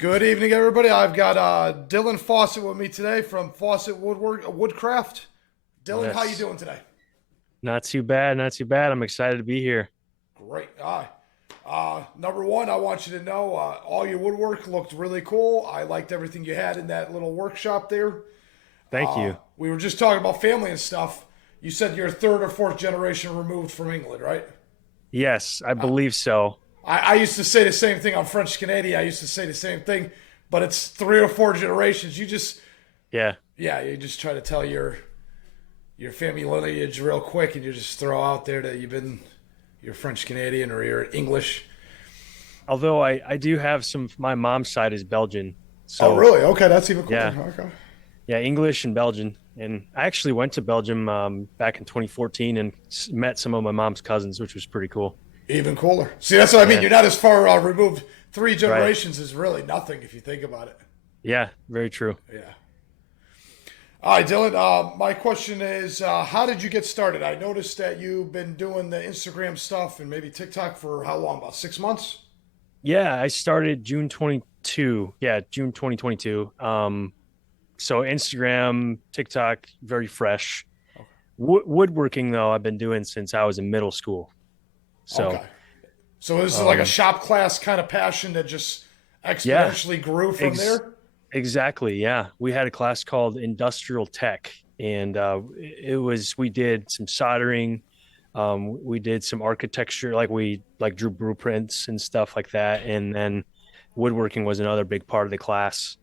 Good evening, everybody. I've got Dillon Fawcett with me today from Fawcett Woodcraft. Dillon, how you Yes. doing today? Not too bad. Not too bad. I'm excited to be here. Great. Number one, I want you to know all your woodwork looked really cool. I liked everything you had in that little workshop there. Thank you. We were just talking about family and stuff. You said you're third or fourth generation removed from England, right? Yes, I believe so. I used to say the same thing. I'm French Canadian. I used to say the same thing, but it's three or four generations. Yeah. Yeah, you just try to tell your family lineage real quick, and you just throw out there that you're French Canadian or you're English. Although I do have my mom's side is Belgian. Oh, So really? Okay, that's even yeah. cooler. Okay, Yeah, English and Belgian. And I actually went to Belgium back in 2014 and met some of my mom's cousins, which was pretty cool. even cooler. See, that's what I mean. Yeah. You're not as far removed. Three Right. generations is really nothing if you think about it. Yeah, very true. Yeah. All right, Dylan. My question is, how did you get started? I noticed that you've been doing the Instagram stuff and maybe TikTok for how long? About 6 months? Yeah, I started June 22. Yeah, June 2022. So Instagram, TikTok, very fresh. Woodworking though, I've been doing since I was in middle school. So, Okay. So this is like a um, shop class kind of passion that just yeah, exponentially grew from ex there. exactly. Yeah. We had a class called Industrial Tech, and we did some soldering. We did some architecture, like we like drew blueprints and stuff like that. And then woodworking was another big part of the class.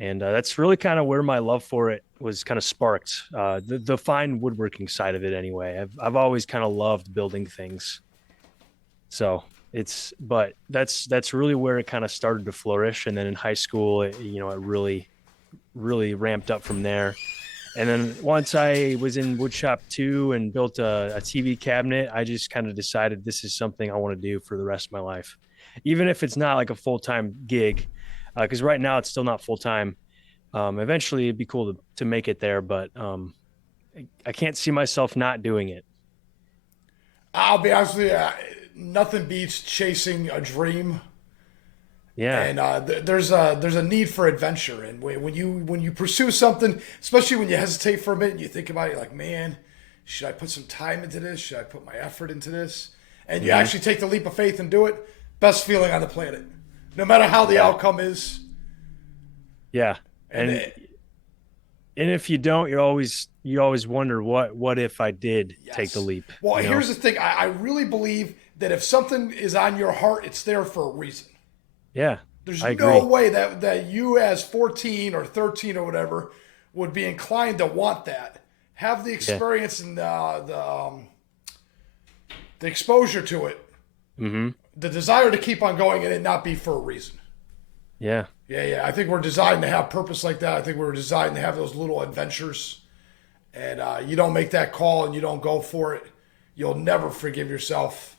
And that's really kind of where my love for it was kind of sparked. The fine woodworking side of it, anyway. I've always kind of loved building things. So but that's really where it kind of started to flourish. And then in high school, it really ramped up from there. And then once I was in woodshop two and built a TV cabinet, I just kind of decided this is something I want to do for the rest of my life, even if it's not like a full time gig. Because right now it's still not full time. Eventually, it'd be cool to make it there, but I can't see myself not doing it. I'll be honest with you, nothing beats chasing a dream, Yeah, and there's a need for adventure. And when you pursue something, especially when you hesitate for a minute, and you think about it, you're like, man, should I put some time into this? Should I put my effort into this? And you hmm actually take the leap of faith and do it. Best feeling on the planet, no matter how the yeah, outcome is. yeah. And And and if you don't, you always wonder what if I did take the yes. leap, Well, you know? here's the thing. I really believe that if something is on your heart, it's there for a reason. Yeah, There's I no agree. way that you, as 14 or 13 or whatever, would be inclined to want that. Have the Yeah. experience and the exposure to it, hmm the desire to keep on going, and it not be for a reason. Yeah. Yeah, yeah. I think we're designed to have purpose like that. I think we're designed to have those little adventures. And you don't make that call and you don't go for it, you'll never forgive yourself.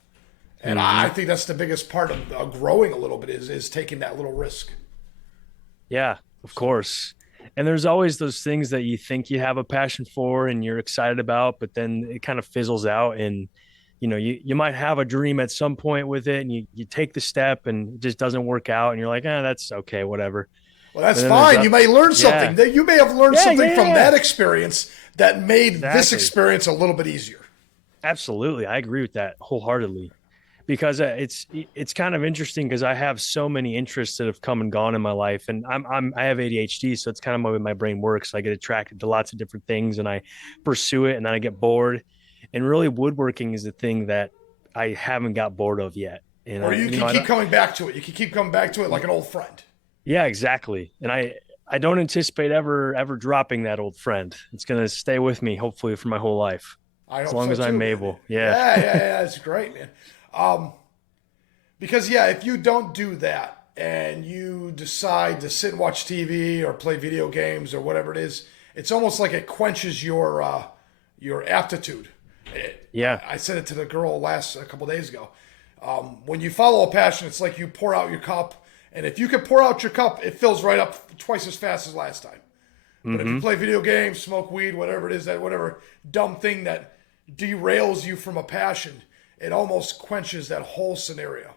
And I hmm think that's the biggest part of growing a little bit is taking that little risk. Yeah, of So course. And there's always those things that you think you have a passion for and you're excited about, but then it kind of fizzles out and you might have a dream at some point with it and you take the step and it just doesn't work out and you're like, that's okay, whatever. well, But that's then there's fine. You may learn yeah, something. That you may have learned yeah, yeah, something yeah, from yeah. that experience that made this Exactly. experience a little bit easier. Absolutely. I agree with that wholeheartedly because it's kind of interesting because I have so many interests that have come and gone in my life, and I have ADHD, so it's kind of the way my brain works. I get attracted to lots of different things, and I pursue it, and then I get bored. And really, woodworking is the thing that I haven't got bored of yet. And Or I, you you can know, I keep don't. coming back to it. You can keep coming back to it like an old friend. Yeah, exactly. And I don't anticipate ever dropping that old friend. It's gonna stay with me, hopefully, for my whole life, I as hope long so as too, I'm man. able. Yeah. Yeah, yeah, yeah. It's great, man. Um, because yeah, if you don't do that and you decide to sit and watch TV or play video games or whatever it is, it's almost like it quenches your aptitude. Yeah. I said it to the girl a couple days ago. When you follow a passion, it's like you pour out your cup, and if you can pour out your cup, it fills right up twice as fast as last time. But if you hmm play video games, smoke weed, whatever it is, that whatever dumb thing that derails you from a passion, it almost quenches that whole scenario.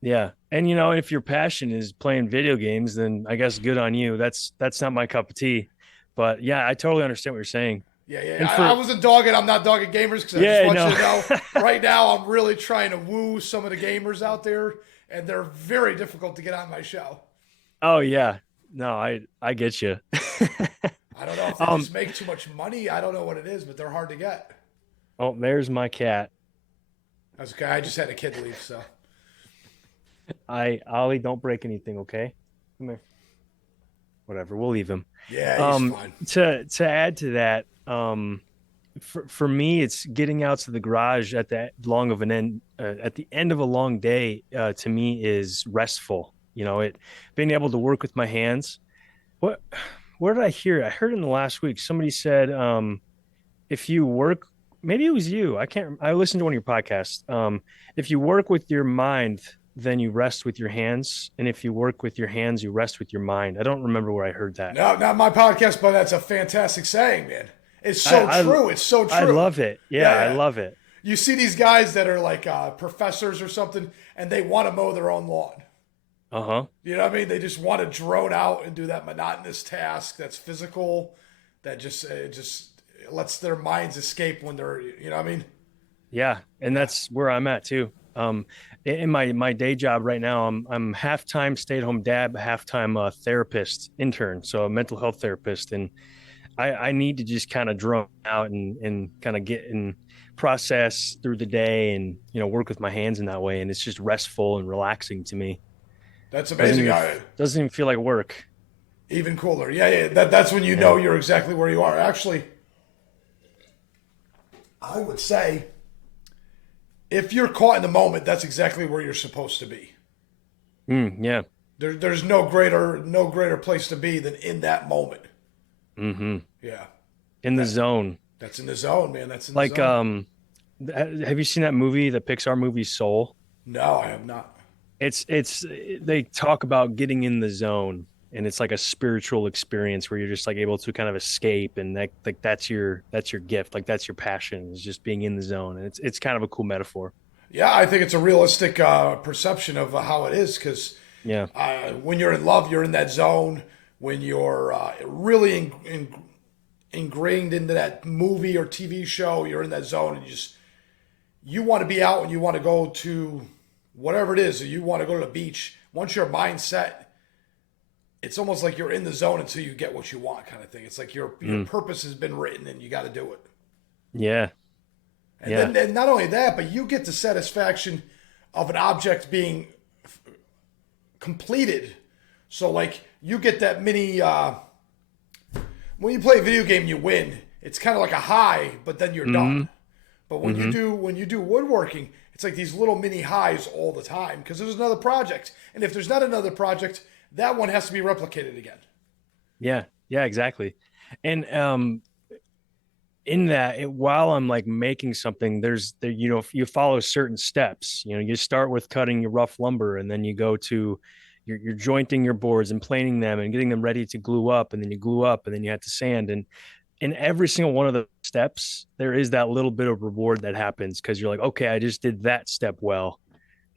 Yeah. And if your passion is playing video games, then I guess good on you. That's not my cup of tea. But yeah, I totally understand what you're saying. Yeah, yeah. And I for wasn't dogging. I'm not dogging gamers because I just yeah, want you no. to know right now I'm really trying to woo some of the gamers out there, and they're very difficult to get on my show. Oh yeah. No, I get you. I don't know if they um just make too much money. I don't know what it is, but they're hard to get. oh, there's my cat. That's okay. I just had a kid leave, so Ollie, don't break anything, okay? Come here. Whatever, we'll leave him. yeah, he's fine. To add to that, for me, it's getting out to the garage at the end of a long day. To me, is restful. It being able to work with my hands. What where did I hear? I heard in the last week somebody said, if you work, maybe it was you. I can't. I listened to one of your podcasts. If you work with your mind, then you rest with your hands, and if you work with your hands, you rest with your mind. I don't remember where I heard that. No, not my podcast, but that's a fantastic saying, man. It's I so true. It's so I true. love it. Yeah, Yeah, I yeah. love it. You see these guys that are like professors or something, and they want to mow their own lawn. Uh huh. You know what I mean? They just want to drone out and do that monotonous task that's physical, that just it just lets their minds escape when they're, you know what I mean? Yeah, and Yeah. that's where I'm at too. In my day job right now, I'm half time stay at home dad, half time therapist intern, so a mental health therapist, and I need to just kind of drone out and kind of get and process through the day and work with my hands in that way, and it's just restful and relaxing to me. That's Doesn't amazing. even doesn't even feel like work. Even cooler. Yeah, yeah. That's when you Yeah. know you're exactly where you are. Actually, I would say if you're caught in the moment, that's exactly where you're supposed to be. Yeah. There's no greater place to be than in that moment. Mm-hmm. Yeah, In the that zone. that's in the zone, man. That's in the Like, zone. have you seen that movie, the Pixar movie Soul? No, I have not. It's they talk about getting in the zone, and it's like a spiritual experience where you're just like able to kind of escape, and that like that's your gift, like that's your passion, is just being in the zone, and it's kind of a cool metaphor. Yeah, I think it's a realistic perception of how it is because Yeah. when you're in love, you're in that zone. When you're really ingrained into that movie or TV show, you're in that zone, and you want to be out and you want to go to whatever it is. You want to go to the beach. Once your mind's set, it's almost like you're in the zone until you get what you want, kind of thing. It's like your Mm. purpose has been written and you got to do it. Yeah. And Yeah. then and not only that, but you get the satisfaction of an object being completed. So like you get that mini when you play a video game, you win. It's kind of like a high, but then you're Mm-hmm. done. But Mm-hmm. when you do woodworking, it's like these little mini highs all the time because there's another project, and if there's not another project, that one has to be replicated again. Yeah. Yeah, exactly. And in that while I'm like making something, you follow certain steps. You start with cutting your rough lumber, and then you go to you're jointing your boards and planing them and getting them ready to glue up, and then you glue up, and then you have to sand. And in every single one of the steps, there is that little bit of reward that happens because you're like, okay, I just did that step well.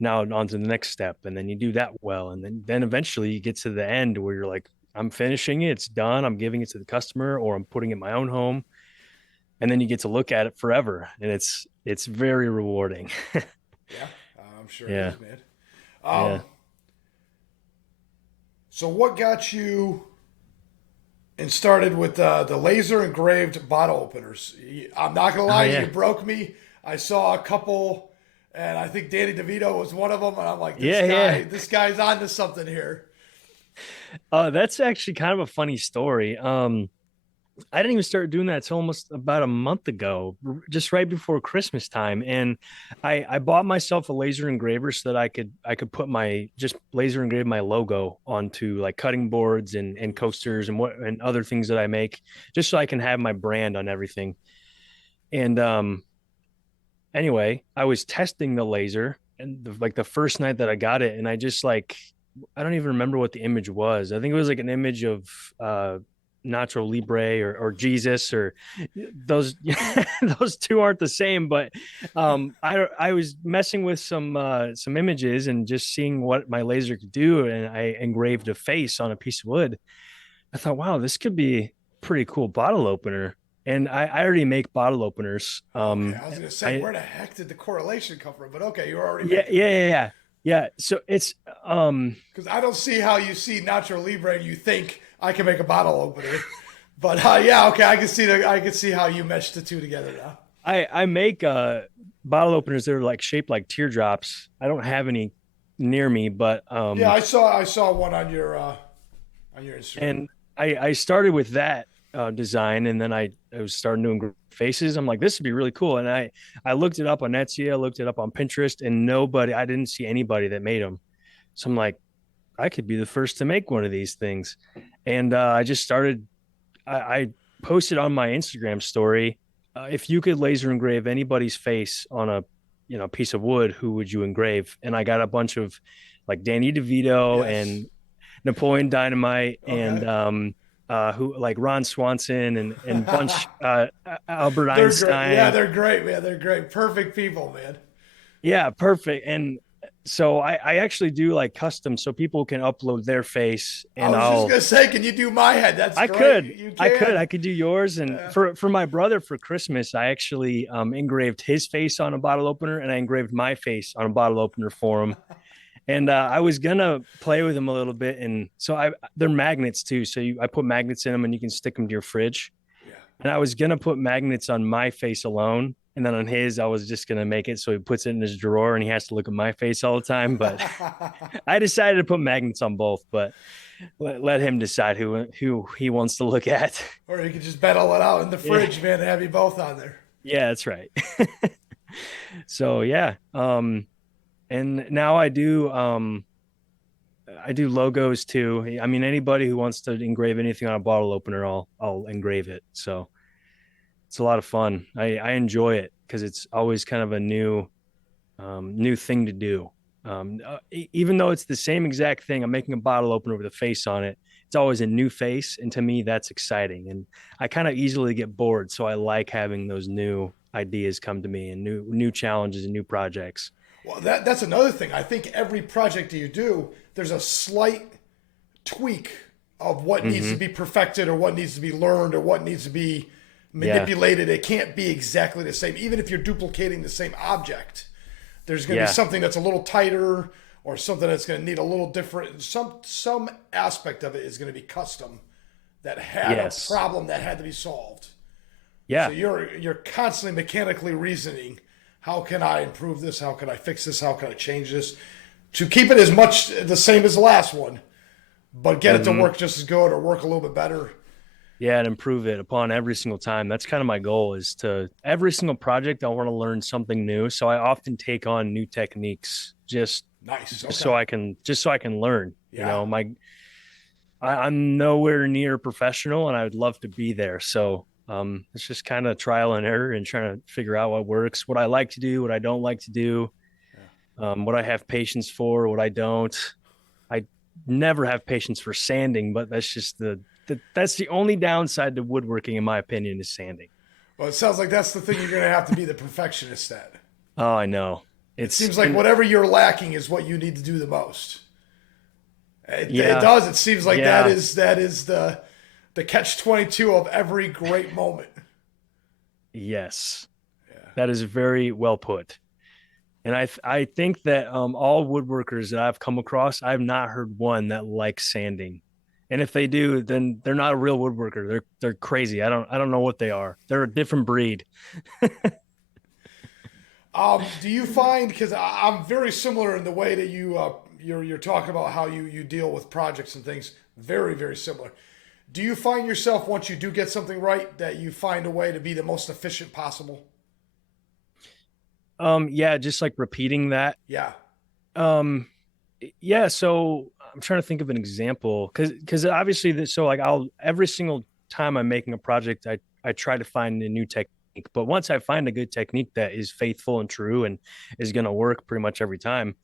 Now on to the next step, and then you do that well, and then eventually you get to the end where you're like, I'm finishing it, it's done, I'm giving it to the customer, or I'm putting it in my own home, and then you get to look at it forever, and it's very rewarding. Yeah, I'm sure it Yeah. is, man. Yeah. Um, so what got you and started with the laser engraved bottle openers? I'm not gonna Oh lie, you yeah. broke me. I saw a couple, and I think Danny DeVito was one of them, and I'm like, Yeah. Yeah. this guy's onto something here. That's actually kind of a funny story. I didn't even start doing that until almost about a month ago, just right before Christmas time. And I bought myself a laser engraver so that I could put my just laser engrave my logo onto like cutting boards and coasters and other things that I make, just so I can have my brand on everything. And anyway, I was testing the laser and like the first night that I got it, and I just like I don't even remember what the image was. I think it was like an image of Nacho Libre or Jesus or those those two aren't the same. But I was messing with some images and just seeing what my laser could do, and I engraved a face on a piece of wood. I thought, wow, this could be a pretty cool bottle opener. And I already make bottle openers. Okay, I was gonna say, I where the heck did the correlation come from? But okay, you're already yeah making yeah them. yeah yeah yeah. So it's Because I don't see how you see Nacho Libre and you think I can make a bottle opener. But yeah, okay, I can see how you meshed the two together now. I make bottle openers that are like shaped like teardrops. I don't have any near me, but Yeah, I saw one on your Instagram. and I started with that design, and then I was starting to engrave faces. I'm like, this would be really cool, and I looked it up on Etsy, I looked it up on Pinterest, and I didn't see anybody that made them. So I'm like, I could be the first to make one of these things, and I just started. I posted on my Instagram story, if you could laser engrave anybody's face on a piece of wood, who would you engrave? And I got a bunch of like Danny DeVito Yes. and Napoleon Dynamite and Okay. who like Ron Swanson and bunch Albert They're great. Yeah, Einstein. they're great, man. They're great. Perfect people, man. Yeah, perfect. And so I actually do like custom so people can upload their face I and was just gonna say, can you do my head? That's great. You I can. could do yours. And Uh, for my brother for Christmas, I actually engraved his face on a bottle opener, and I engraved my face on a bottle opener for him. And I was gonna play with them a little bit, and so I they're magnets too. So I put magnets in them, and you can stick them to your fridge. yeah. And I was gonna put magnets on my face alone, and then on his, I was just gonna make it so he puts it in his drawer, and he has to look at my face all the time. But I decided to put magnets on both, but let him decide who he wants to look at. Or you could just battle it out in the Yeah, fridge, man, and have you both on there. yeah, that's right. So yeah, and now I do logos too. I mean, anybody who wants to engrave anything on a bottle opener, I'll engrave it. So it's a lot of fun. I enjoy it because it's always kind of a new thing to do. Even though it's the same exact thing, I'm making a bottle opener with a face on it. It's always a new face, and to me, that's exciting. And I kind of easily get bored, so I like having those new ideas come to me and new challenges and new projects. Well, that's another thing. I think every project that you do, there's a slight tweak of what needs to Hmm. be perfected or what needs to be learned or what needs to be Yeah, manipulated. It can't be exactly the same. Even if you're duplicating the same object, there's going to be yeah, something that's a little tighter or something that's going to need a little different. Some aspect of it is going to be custom that had a yes, problem that had to be solved. So yeah, you're constantly mechanically reasoning, how can I improve this? How can I fix this? How can I change this? To keep it as much the same as the last one, but get it to hmm work just as good or work a little bit better. yeah, and improve it upon every single time. That's kind of my goal. Is to every single project I want to learn something new. So I often take on new techniques Nice. just Okay. so I can learn. Yeah. I'm nowhere near professional, and I would love to be there. So it's just kind of trial and error and trying to figure out what works, what I like to do, what I don't like to do, Yeah. what I have patience for, what I don't. I never have patience for sanding, but that's just that's the only downside to woodworking, in my opinion, is sanding. Well, it sounds like that's the thing you're going to have to be the perfectionist at. Oh, I know. It It's seems like and whatever you're lacking is what you need to do the most. It yeah, does. It seems like yeah, that is the catch 22 of every great moment. yes. Yeah. That is very well put. And I think that all woodworkers that I've come across, I've not heard one that likes sanding. And if they do, then they're not a real woodworker. They're crazy. I don't know what they are. They're a different breed. Do you find because I'm very similar in the way that you're talking about how you deal with projects and things, very similar. Do you find yourself once you do get something right that you find a way to be the most efficient possible? Yeah, just like repeating that. Yeah. Um, yeah. So I'm trying to think of an example because obviously so like I'll every single time I'm making a project, I try to find a new technique. But once I find a good technique that is faithful and true and is going to work pretty much every time,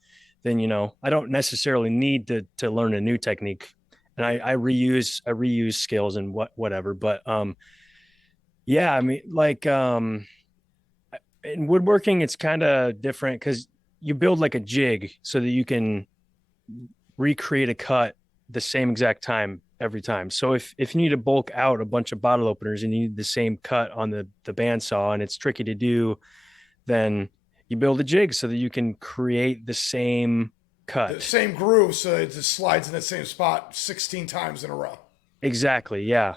then I don't necessarily need to learn a new technique. and I reuse skills and whatever. But yeah, I mean, like in woodworking, it's kind of different because you build like a jig so that you can recreate a cut the same exact time every time. So if you need to bulk out a bunch of bottle openers and you need the same cut on the bandsaw and it's tricky to do, then you build a jig so that you can create the same The cut. same groove, so it just slides in the same spot 16 times in a row. Exactly. Yeah.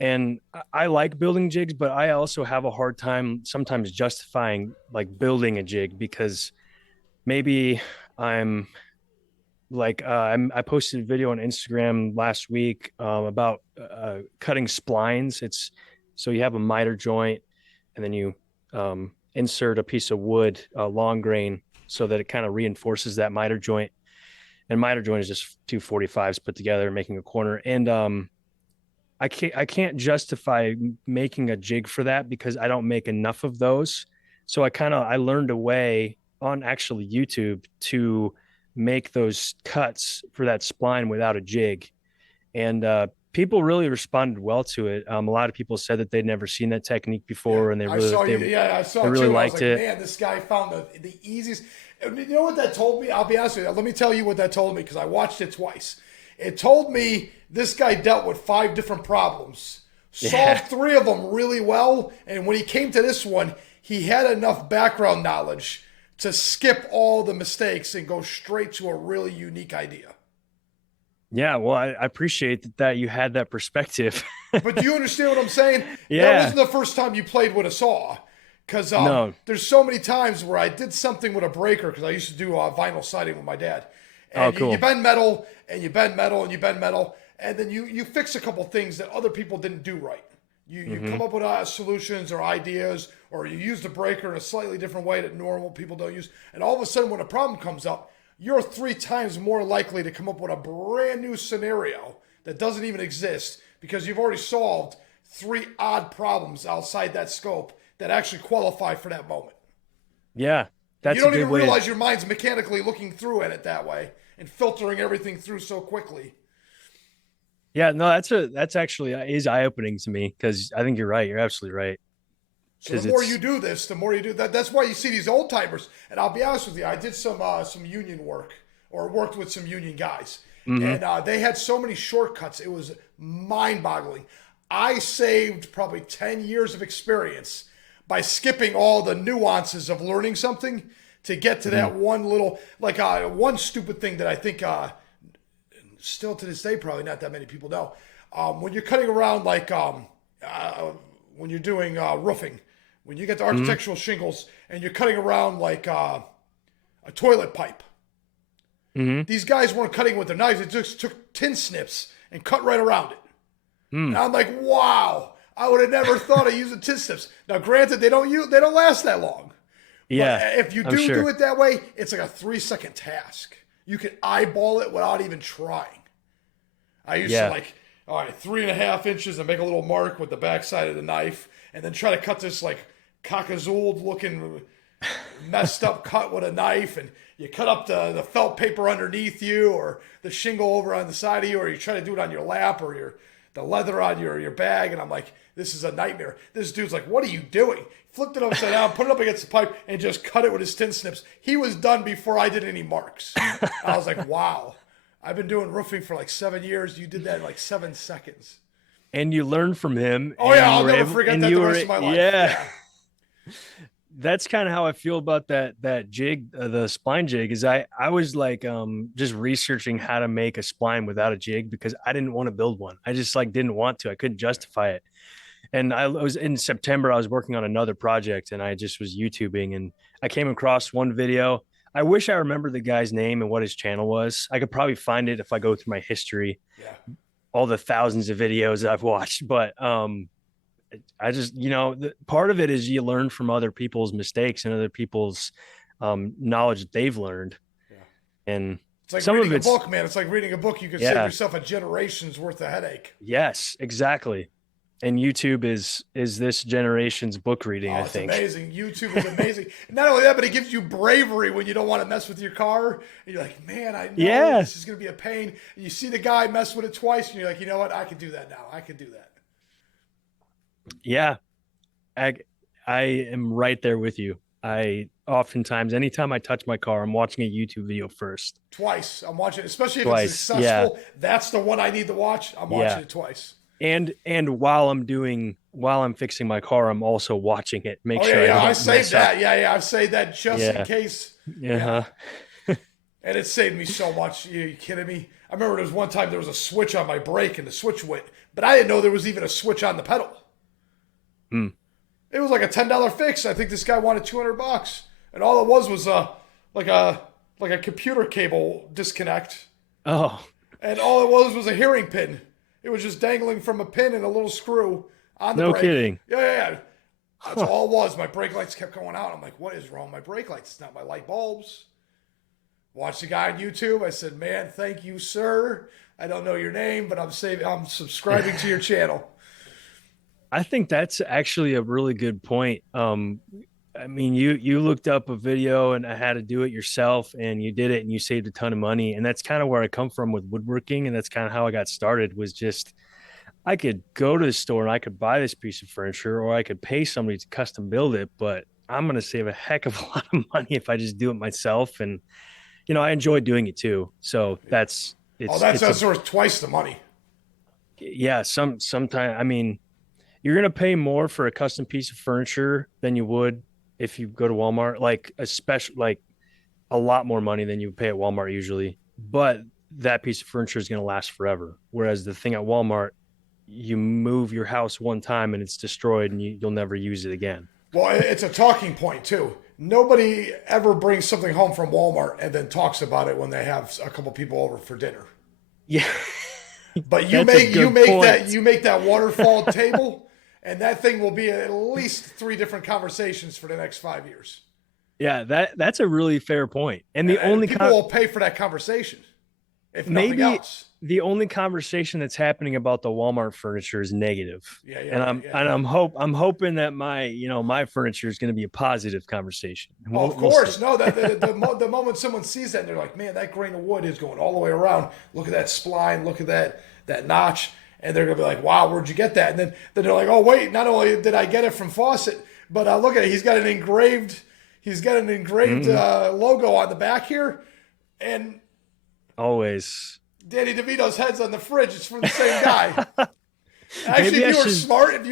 And I like building jigs, but I also have a hard time sometimes justifying like building a jig because maybe I'm I posted a video on Instagram last week about cutting splines. It's so you have a miter joint and then you insert a piece of wood, long grain, so that it kind of reinforces that miter joint. And miter joint is just two 45s put together, making a corner. And I can't justify making a jig for that because I don't make enough of those. So I learned a way on actually YouTube to make those cuts for that spline without a jig, and people really responded well to it. A lot of people said that they'd never seen that technique Yeah, before, and they I really saw they you. Yeah, I saw they it really too. I was liked like, it. man, this guy found the easiest. And you know what that told me? I'll be honest with you. Let me tell you what that told me because I watched it twice. It told me this guy dealt with 5 different problems, Yeah, solved 3 of them really well, and when he came to this one, he had enough background knowledge to skip all the mistakes and go straight to a really unique idea. yeah. Well, I appreciate that you had that perspective. But do you understand what I'm saying? That Yeah. wasn't the first time you played with a saw. Because No. there's so many times where I did something with a breaker, because I used to do vinyl siding with my dad. Oh, And you cool. bend metal, and you bend metal, and you bend metal, and then you fix a couple things that other people didn't do right. You Hmm. come up with solutions or ideas, or you use the breaker in a slightly different way that normal people don't use. And all of a sudden, when a problem comes up, you're 3 times more likely to come up with a brand new scenario that doesn't even exist because you've already solved 3 odd problems outside that scope that actually qualify for that moment. Yeah, And you that's a don't good even way to. realize your mind's mechanically looking through at it that way and filtering everything through so quickly. Yeah, no, that's actually is eye opening to me because I think you're right. You're absolutely right So the because more you it's. do this, the more you do that. That's why you see these old timers. And I'll be honest with you, I did some union work or worked with some union guys, Hmm. and they had so many shortcuts. It was mind boggling. I saved probably 10 years of experience by skipping all the nuances of learning something to get to Hmm. that one little like one stupid thing that I think still to this day probably not that many people know. When you're cutting around like when you're doing roofing, when you get the Hmm. architectural shingles and you're cutting around like a toilet pipe, Hmm. these guys weren't cutting with their knives. They just took tin snips and cut right around it. Hmm. And I'm like, wow, I would have never thought of using tin snips. Now, granted, they don't last that long. But Yeah, if you I'm do sure. it that way, it's like a 3 second task. You can eyeball it without even trying. I used to Yeah. like, all right, 3.5 inches and make a little mark with the backside of the knife, and then try to cut this like cockazooled looking, messed up cut with a knife, and you cut up the felt paper underneath you, or the shingle over on the side of you, or you try to do it on your lap, or the leather on your bag, and I'm like, this is a nightmare. This dude's like, what are you doing? Flipped it upside down, put it up against the pipe, and just cut it with his tin snips. He was done before I did any marks. I was like, wow. I've been doing roofing for like 7 years. You did that in like 7 seconds. And you learn from him, Oh yeah, and you I'll were never able, forget and that you the were, rest of my life. yeah. Yeah. That's kind of how I feel about that the spline jig is I was like just researching how to make a spline without a jig because I didn't want to build one. I just like didn't want to. I couldn't justify it. And I was in September, I was working on another project and I just was YouTubing and I came across one video. I wish I remember the guy's name and what his channel was. I could probably find it if I go through my history, Yeah. all the thousands of videos I've watched. But I just, part of it is you learn from other people's mistakes and other people's knowledge that they've learned. Yeah. And It's like some of reading a it's, book, man. It's like reading a book. You could save yeah, yourself a generation's worth of headache. yes, exactly. And YouTube is this generation's book reading, I Oh, it's think. amazing. YouTube is amazing. Not only that, but it gives you bravery when you don't want to mess with your car. And you're like, man, I know Yeah. this is going to be a pain. And you see the guy mess with it twice, and you're like, you know what? I can do that now. I can do that. Yeah. I I am right there with you. I oftentimes, anytime I touch my car, I'm watching a YouTube video first. Twice. I'm watching, especially if it's Twice. Yeah. successful. That's the one I need to watch. I'm Yeah. watching it twice. And while I'm fixing my car, I'm also watching it. Make Oh yeah, sure I yeah. I don't saved mess up. that. Yeah, yeah. I've saved that just in Yeah. case. Yeah, Yeah. and it saved me so much. You kidding me? I remember there was one time there was a switch on my brake and the switch went, but I didn't know there was even a switch on the pedal. Hmm. It was like a $10 fix. I think this guy wanted $200, and all it was like a like a computer cable disconnect, Oh, and all it was a hearing pin. It was just dangling from a pin and a little screw on the no brake. kidding. Yeah, yeah, yeah. That's Huh. all it was. My brake lights kept going out. I'm like, what is wrong with my brake lights? It's not my light bulbs. Watched the guy on YouTube. I said, man, thank you, sir. I don't know your name, but I'm subscribing to your channel. I think that's actually a really good point. I mean, you looked up a video and how to do it yourself, and you did it, and you saved a ton of money. And that's kind of where I come from with woodworking, and that's kind of how I got started. Was just I could go to the store and I could buy this piece of furniture, or I could pay somebody to custom build it. But I'm going to save a heck of a lot of money if I just do it myself. And I enjoy doing it too. So that's Oh, it's that's it's a that's worth twice the money. yeah. Sometimes I mean you're going to pay more for a custom piece of furniture than you would if you go to Walmart, like especially like a lot more money than you would pay at Walmart usually. But that piece of furniture is going to last forever. Whereas the thing at Walmart, you move your house one time and it's destroyed and you'll never use it again. Well, it's a talking point too. Nobody ever brings something home from Walmart and then talks about it when they have a couple people over for dinner. Yeah, But you that's a make you good make that point. you make that waterfall table, and that thing will be at least three different conversations for the next 5 years. Yeah, that's a really fair point. And And people will pay for that conversation, if nothing maybe else. the only conversation that's happening about the Walmart furniture is negative. Yeah, yeah, And right, I'm yeah. and I'm hoping that my furniture is going to be a positive conversation. Oh, of We'll see. course. No, that the moment someone sees that, and they're like, "Man, that grain of wood is going all the way around. Look at that spline. Look at that notch." And they're gonna be like, "Wow, where'd you get that?" And then they're like, "Oh, wait, not only did I get it from Fawcett, but look at it. He's got an engraved Mhm. logo on the back here, and Always. Danny DeVito's head's on the fridge. It's from the same guy." Actually, Maybe I if you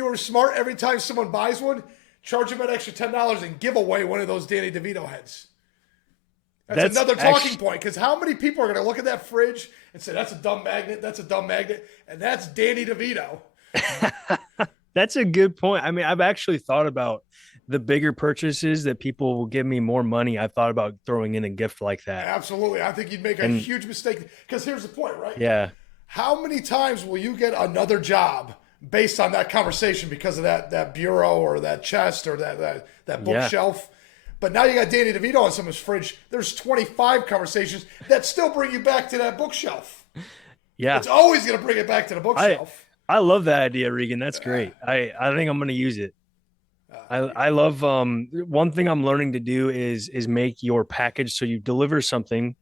were should. smart, every time someone buys one, charge them an extra $10 and give away one of those Danny DeVito heads. That's That's another talking actually point, because how many people are going to look at that fridge and say, "That's a dumb magnet. That's a dumb magnet," and that's Danny DeVito. that's a good point. I mean, I've actually thought about the bigger purchases that people will give me more money. I thought about throwing in a gift like that. Absolutely, I think you'd make a And huge mistake. Because here's the point, right? yeah, How many times will you get another job based on that conversation because of that bureau or that chest or that yeah, bookshelf? But now you got Danny DeVito on someone's fridge. There's 25 conversations that still bring you back to that bookshelf. yeah. It's always going to bring it back to the I bookshelf. I love that idea, Regan. That's great. I think I'm going to use it. Uh, I love one thing I'm learning to do is make your package so you deliver something,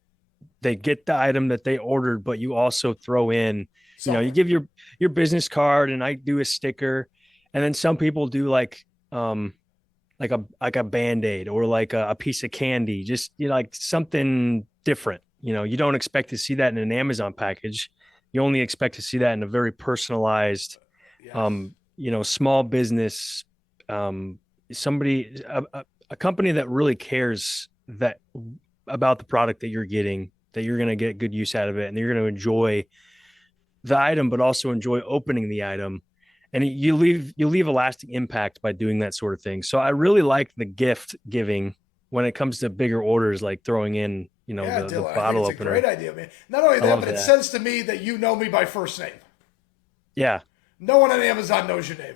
they get the item that they ordered, but you also throw in, you Something. give your business card and I do a sticker, and then some people do like a band-aid or like a piece of candy, just like something different. You don't expect to see that in an Amazon package. You only expect to see that in a very personalized Yes. small business, um, a company that really cares that about the product that you're getting, that you're going to get good use out of it, and you're going to enjoy the item, but also enjoy opening the item. And you leave a lasting impact by doing that sort of thing. So I really like the gift giving when it comes to bigger orders, like throwing in, Yeah, the Dylan, I think bottle it's a great opener. idea, man. Not only I that, love but it that. says to me that you know me by first name. Yeah, No one on Amazon knows your name.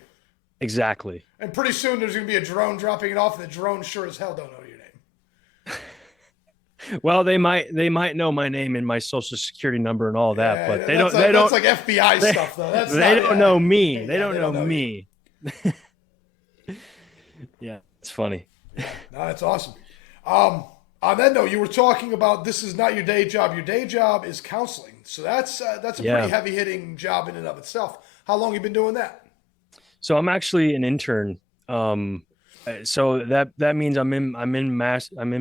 exactly. And pretty soon there's going to be a drone dropping it off, and the drone sure as hell don't know your name. Well, they might know my name and my social security number and all that, but Yeah, they that's don't they like, that's don't like FBI they, stuff though. That's they not. don't Yeah, know me. They yeah, don't they know don't know you. me. Yeah, it's funny. Yeah, no, that's awesome. On that note, you were talking about this is not your day job. Your day job is counseling, so that's a pretty Yeah. heavy hitting job in and of itself. How long you been doing that? So I'm actually an intern. So that means I'm in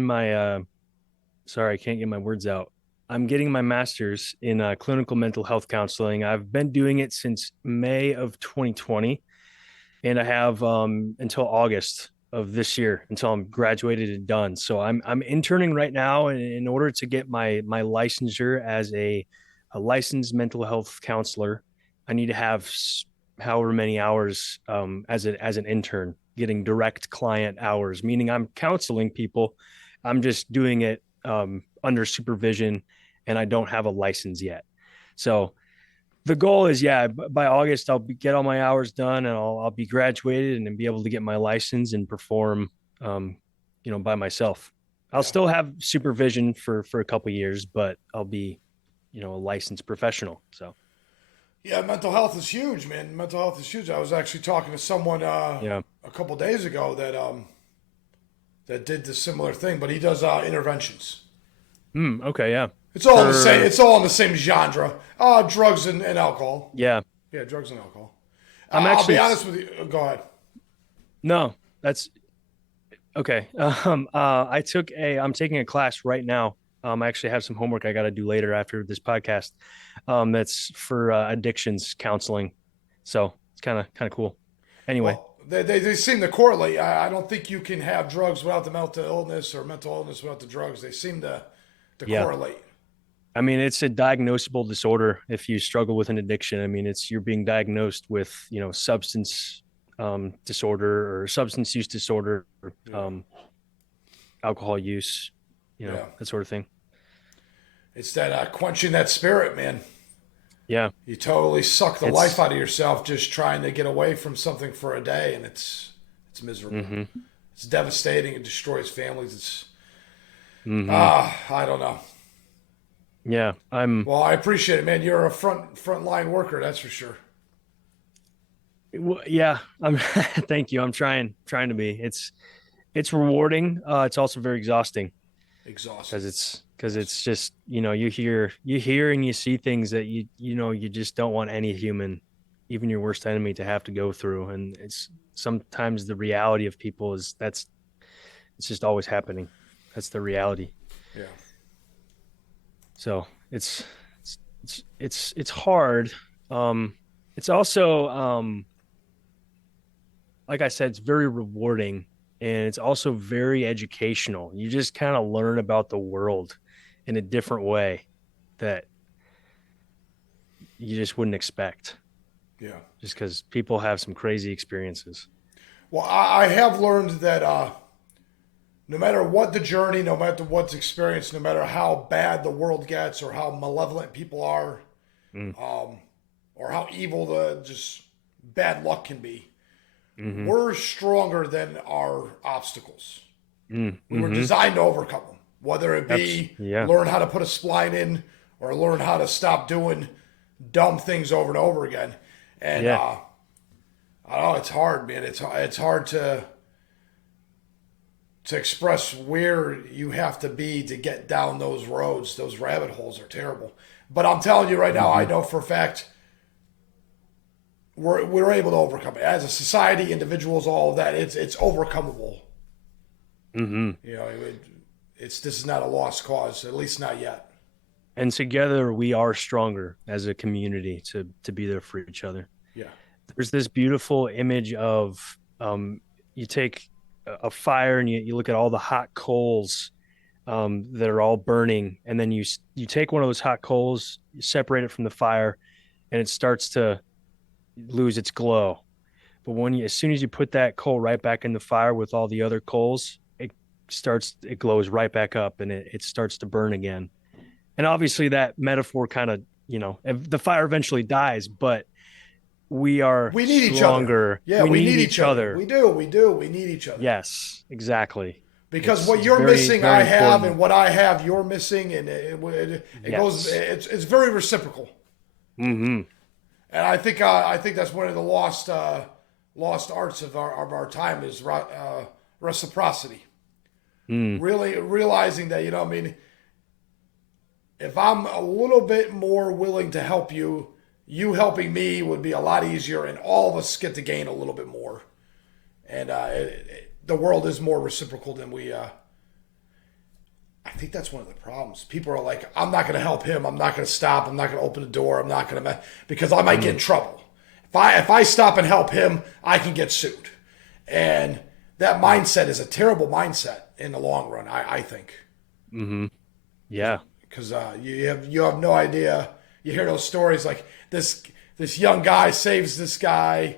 my sorry, I can't get my words out. I'm getting my master's in clinical mental health counseling. I've been doing it since May of 2020, and I have until August of this year until I'm graduated and done. So I'm interning right now, and in order to get my licensure as a licensed mental health counselor, I need to have however many hours as an intern, getting direct client hours, meaning I'm counseling people. I'm just doing it under supervision, and I don't have a license yet. So the goal is, yeah, by August get all my hours done, and I'll be graduated and then be able to get my license and perform, um, by myself. I'll Yeah, still have supervision for a couple years, but I'll be, a licensed professional. So yeah. Mental health is huge, man. Mental health is huge. I was actually talking to someone yeah. a couple days ago that did the similar thing, but he does interventions. Okay, yeah. It's all the same. For It's all in the same genre. Drugs and alcohol. Yeah, Yeah, drugs and alcohol. I'm I'll be actually honest with you. Go ahead. no, that's okay. I'm taking a class right now. I actually have some homework I got to do later after this podcast. That's for addictions counseling. So it's kind of cool. Anyway, Well, they seem to correlate. I don't think you can have drugs without the mental illness or mental illness without the drugs. They seem to yeah. correlate. I mean, it's a diagnosable disorder if you struggle with an addiction. I mean, you're being diagnosed with, substance disorder or substance use disorder, Yeah, um, alcohol use, yeah. that sort of thing. It's that quenching that spirit, man. Yeah. You totally suck the life It's out of yourself just trying to get away from something for a day, and it's miserable. hmm It's devastating. It destroys families. It's hmm I don't know. Yeah. I'm Well, I appreciate it, man. You're a front line worker, that's for sure. yeah, I'm thank you. I'm trying to be. It's rewarding. It's also very exhausting Exhausting. because Yes. it's just, you hear and you see things that you just don't want any human, even your worst enemy, to have to go through. And it's sometimes the reality of people is it's just always happening. That's the reality. Yeah. So it's hard. Um, it's also like I said, it's very rewarding, and it's also very educational. You just kind of learn about the world in a different way that you just wouldn't expect, Yeah. just because people have some crazy experiences. Well, I have learned that no matter what the journey, no matter what's experienced, no matter how bad the world gets or how malevolent people are, Mm, or how evil the just bad luck can be, hmm we're stronger than our obstacles. We were hmm designed to overcome them, whether it be Yeah. learn how to put a spline in or learn how to stop doing dumb things over and over again. And Yeah. I don't know, it's hard, man. It's hard to express where you have to be to get down those roads. Those rabbit holes are terrible. But I'm telling you right now, I hmm know for a fact we're able to overcome it as a society, individuals, all of that. It's overcomable. hmm You know, it's this is not a lost cause, at least not yet. And together we are stronger as a community to be there for each other. Yeah, There's this beautiful image of you take a fire and you look at all the hot coals that are all burning, and then you take one of those hot coals, you separate it from the fire, and it starts to lose its glow. But as soon as you put that coal right back in the fire with all the other coals, it glows right back up, and it starts to burn again. And obviously that metaphor kind of, the fire eventually dies, but we are we need each other. stronger. Yeah, We we need need each each other. other. We do. We need each other. Yes, exactly. Because what It's you're very, missing, I very have, important. and what I have, you're missing, and it goes. Yes. It's very reciprocal, Mm-hmm. and I think that's one of the lost arts of our time is reciprocity. Mm. Really realizing that, I mean, if I'm a little bit more willing to help you, you helping me would be a lot easier, and all of us get to gain a little bit more. And the world is more reciprocal than we. I think that's one of the problems. People are like, I'm not going to help him. I'm not going to stop. I'm not going to open the door. I'm not going to because I might get in trouble. If I stop and help him, I can get sued. And that mindset is a terrible mindset in the long run. I think. Mm-hmm. Yeah. Because you have no idea. You hear those stories like this young guy saves this guy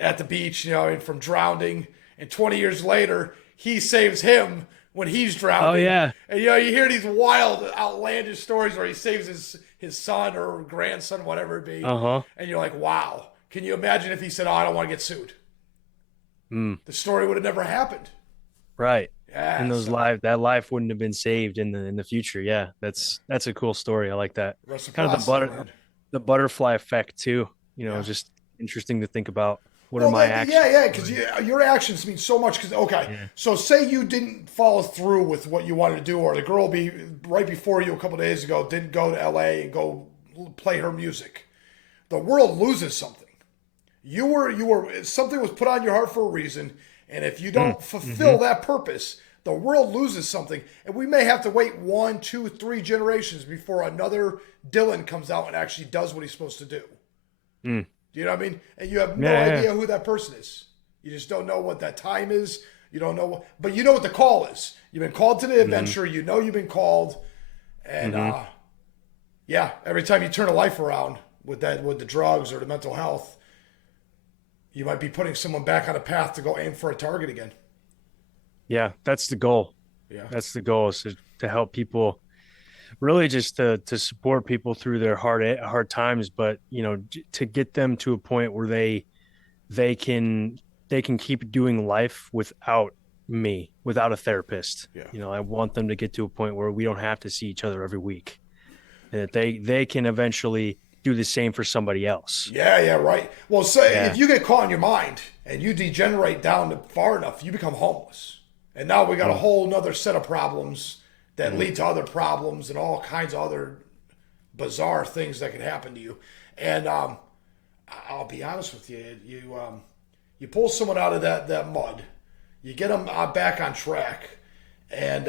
at the beach, from drowning, and 20 years later he saves him when he's Oh drowning. yeah. And you hear these wild, outlandish stories where he saves his son or grandson, whatever it be, Uh-huh. and you're like, wow. Can you imagine if he said, "Oh, I don't want to get sued"? Mm. The story would have never happened. Right. Yeah, And so that life wouldn't have been saved in the future. Yeah. That's a cool story. I like that. Kind of reciprocity, man. the butterfly effect too. Yeah. Just interesting to think about. What are Well, my yeah, actions yeah, because doing? your actions mean so much. Because okay, Yeah. so say you didn't follow through with what you wanted to do, or the girl be right before you a couple days ago didn't go to L.A. and go play her music. The world loses something. You were something was put on your heart for a reason, and if you Mm. don't fulfill Mm-hmm. that purpose, the world loses something, and we may have to wait 1, 2, 3 generations before another Dillon comes out and actually does what he's supposed to do. Mm. Do you know what I mean? And you have no Yeah, yeah. idea who that person is. You just don't know what that time is. You don't know what, but you know what the call is. You've been called to the Mm-hmm. adventure. You know you've been called, and Mm-hmm. yeah, every time you turn a life around with the drugs or the mental health, you might be putting someone back on a path to go aim for a target again. Yeah. That's the goal. Yeah, That's the goal is to help people really just to support people through their hard times, but to get them to a point where they can they can keep doing life without me, without a therapist. yeah, I want them to get to a point where we don't have to see each other every week, and that they can eventually do the same for somebody else. yeah, right. Well, say if Yeah. you get caught in your mind and you degenerate down far enough, you become homeless, and now we got a Mm, whole nother set of problems that mm, lead to other problems and all kinds of other bizarre things that can happen to you. And I'll be honest with you, you pull someone out of that mud, you get them back on track, and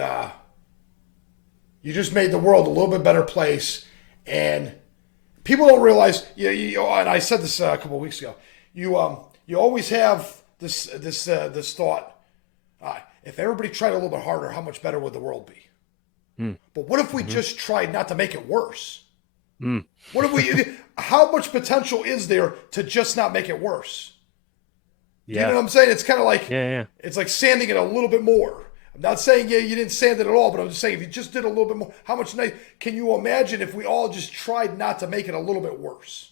you just made the world a little bit better place. And people don't realize. And I said this a couple of weeks ago. You always have this thought. If everybody tried a little bit harder, how much better would the world be? mm, But what if we mhm, just tried not to make it worse? mm. What if we? How much potential is there to just not make it worse? Do you know Yeah. what I'm saying? It's kind of like Yeah. Yeah. it's like sanding it a little bit more. I'm not saying you didn't sand it at all, but I'm just saying if you just did a little bit more, how much nice can you imagine if we all just tried not to make it a little bit worse?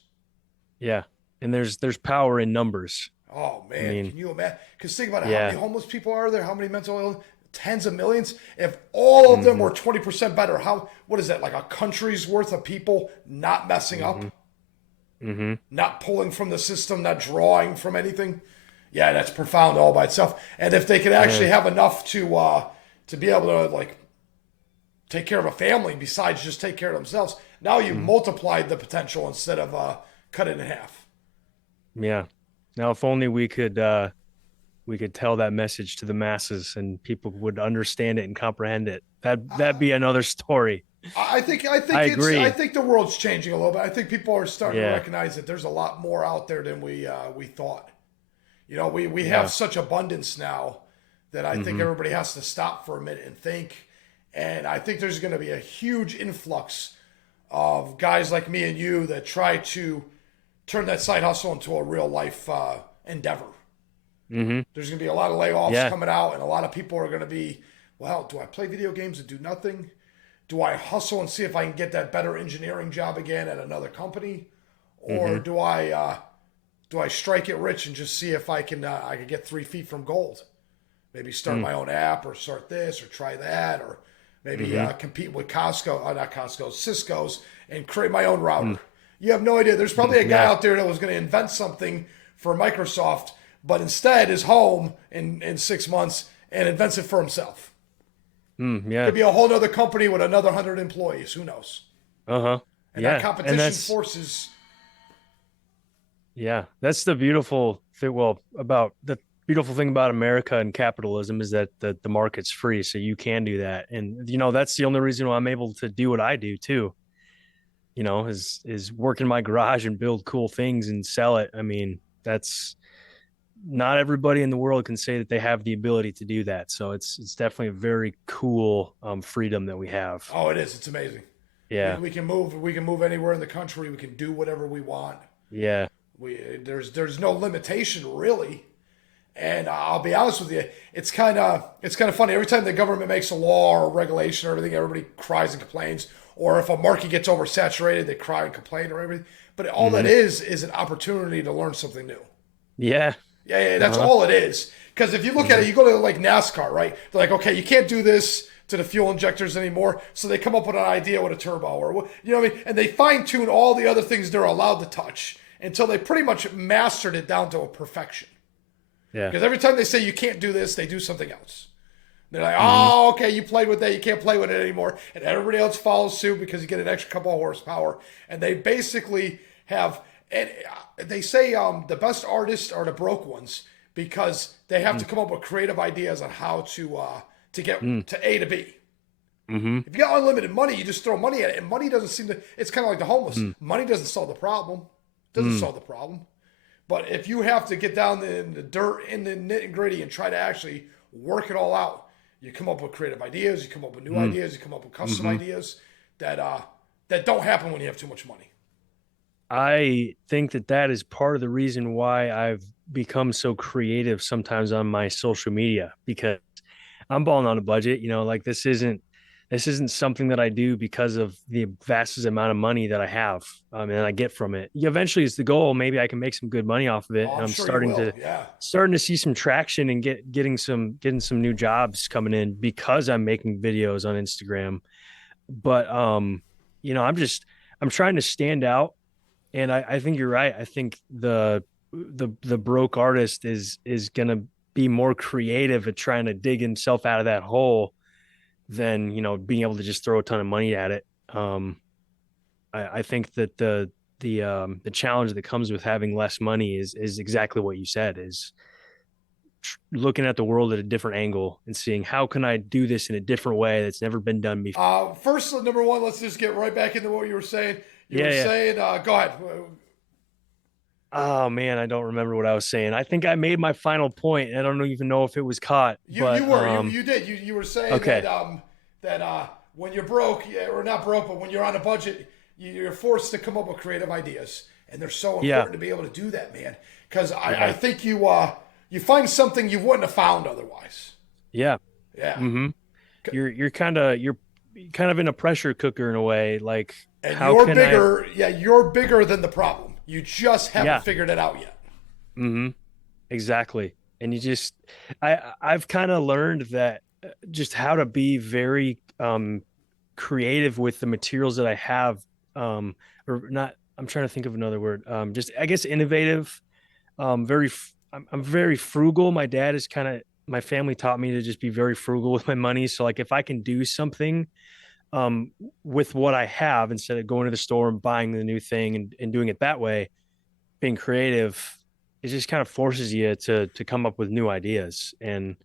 Yeah. And there's power in numbers. Oh I man, mean, can you imagine? Because think about it, how many yeah. homeless people are there? How many mental illness? Tens of millions. If all of them Hmm. were 20% better, what is that? Like a country's worth of people not messing up, Hmm. Hmm. not pulling from the system, not drawing from anything. Yeah, that's profound all by itself. And if they could actually Yeah. have enough to be able to like take care of a family besides just take care of themselves, now you Mhm. multiplied the potential instead of cut it in half. Yeah. Now, if only we could tell that message to the masses and people would understand it and comprehend it. That'd be another story. I think I I agree. think the world's changing a little bit. I think people are starting to Yeah. recognize that there's a lot more out there than we thought. We have Yeah. such abundance now that I think Hmm. everybody has to stop for a minute and think. And I think there's going to be a huge influx of guys like me and you that try to turn that side hustle into a real life endeavor. Hmm. There's going to be a lot of layoffs Yeah. coming out, and a lot of people are going to be, well, do I play video games and do nothing? Do I hustle and see if I can get that better engineering job again at another company, or Hmm. do I strike it rich and just see if I can get 3 feet from gold? Maybe start Mm, my own app or start this or try that or maybe mm-hmm. compete with Costco, not Costco, Cisco's and create my own Mm, router. You have no idea. There's mm, probably a guy yeah. out there that was going to invent something for Microsoft, but instead is home in 6 months and invents it for himself. Yeah. Could be a whole other company with another 100 employees. Who knows? Uh-huh. And that Yeah. And competition that's forces. yeah, that's the beautiful thing. Well, about the beautiful thing about America and capitalism is that the market's free, so you can do that. And that's the only reason why I'm able to do what I do too. Is work in my garage and build cool things and sell it. I mean, that's not everybody in the world can say that they have the ability to do that. So it's definitely a very cool freedom that we have. Oh, it is. It's amazing. We, Yeah. we can move. We can move anywhere in the country. We can do whatever we want. Yeah. There's no limitation really. And I'll be honest with you, it's kind of funny. Every time the government makes a law or a regulation or everything, everybody cries and complains. Or if a market gets oversaturated, they cry and complain or everything. But all that Hmm. is an opportunity to learn something new. Yeah. Yeah, that's Uh-huh. all it is. Because if you look at Hmm. it, you go to like NASCAR, right? They're like, okay, you can't do this to the fuel injectors anymore. So they come up with an idea with a turbo or you know what I mean? And they fine tune all the other things they're allowed to touch until they pretty much mastered it down to a perfection. Yeah. Because every time they say you can't do this, they do something else. They're like, Hmm. oh, okay, you played with that, you can't play with it anymore. And everybody else follows suit because you get an extra couple of horsepower. And they basically have, and they say the best artists are the broke ones because they have to come up with creative ideas on how to Hmm. get to A to B. Hmm. If you got unlimited money, you just throw money at it, and money doesn't seem to. It's kind of like the homeless. Hmm. Money doesn't solve the problem. Doesn't Hmm. solve the problem. But if you have to get down in the dirt, in the nit and gritty, and try to actually work it all out, you come up with creative ideas. You come up with new Hmm. ideas. You come up with custom Hmm. ideas that don't happen when you have too much money. I think that is part of the reason why I've become so creative sometimes on my social media because I'm balling on a budget. Like this isn't something that I do because of the vast amount of money that I have and I get from it. Eventually, it's the goal. Maybe I can make some good money off of it, Oh, and I'm I'm sure you starting will. to Yeah. starting to see some traction and getting some new jobs coming in because I'm making videos on Instagram. But I'm trying to stand out, and I think you're right. I think the broke artist is gonna be more creative at trying to dig himself out of that hole than being able to just throw a ton of money at it. I think that the challenge that comes with having less money is exactly what you said, is looking at the world at a different angle and seeing how can I do this in a different way that's never been done before. First, number one, let's just get right back into what you were saying. You were Yeah, yeah. saying, go ahead. Oh man, I don't remember what I was saying. I think I made my final point. I don't even know if it was caught, You but were you did you were saying okay. that when you're broke or not broke but when you're on a budget you're forced to come up with creative ideas and they're so Yeah, important to be able to do that, man, because I yeah, think you find something you wouldn't have found otherwise. yeah. Yeah. Hmm. You're kind of in a pressure cooker in a way. Like, And how you're can I? bigger. Yeah, you're bigger than the problem. You just haven't Yeah. figured it out yet. Hmm. Exactly. And I've kind of learned that just how to be very creative with the materials that I have, or not. I'm trying to think of another word. Just I guess innovative. I'm very frugal. My dad is kind of my family taught me to just be very frugal with my money. So like if I can do something um with what I have instead of going to the store and buying the new thing and doing it that way, being creative, it just kind of forces you to come up with new ideas. And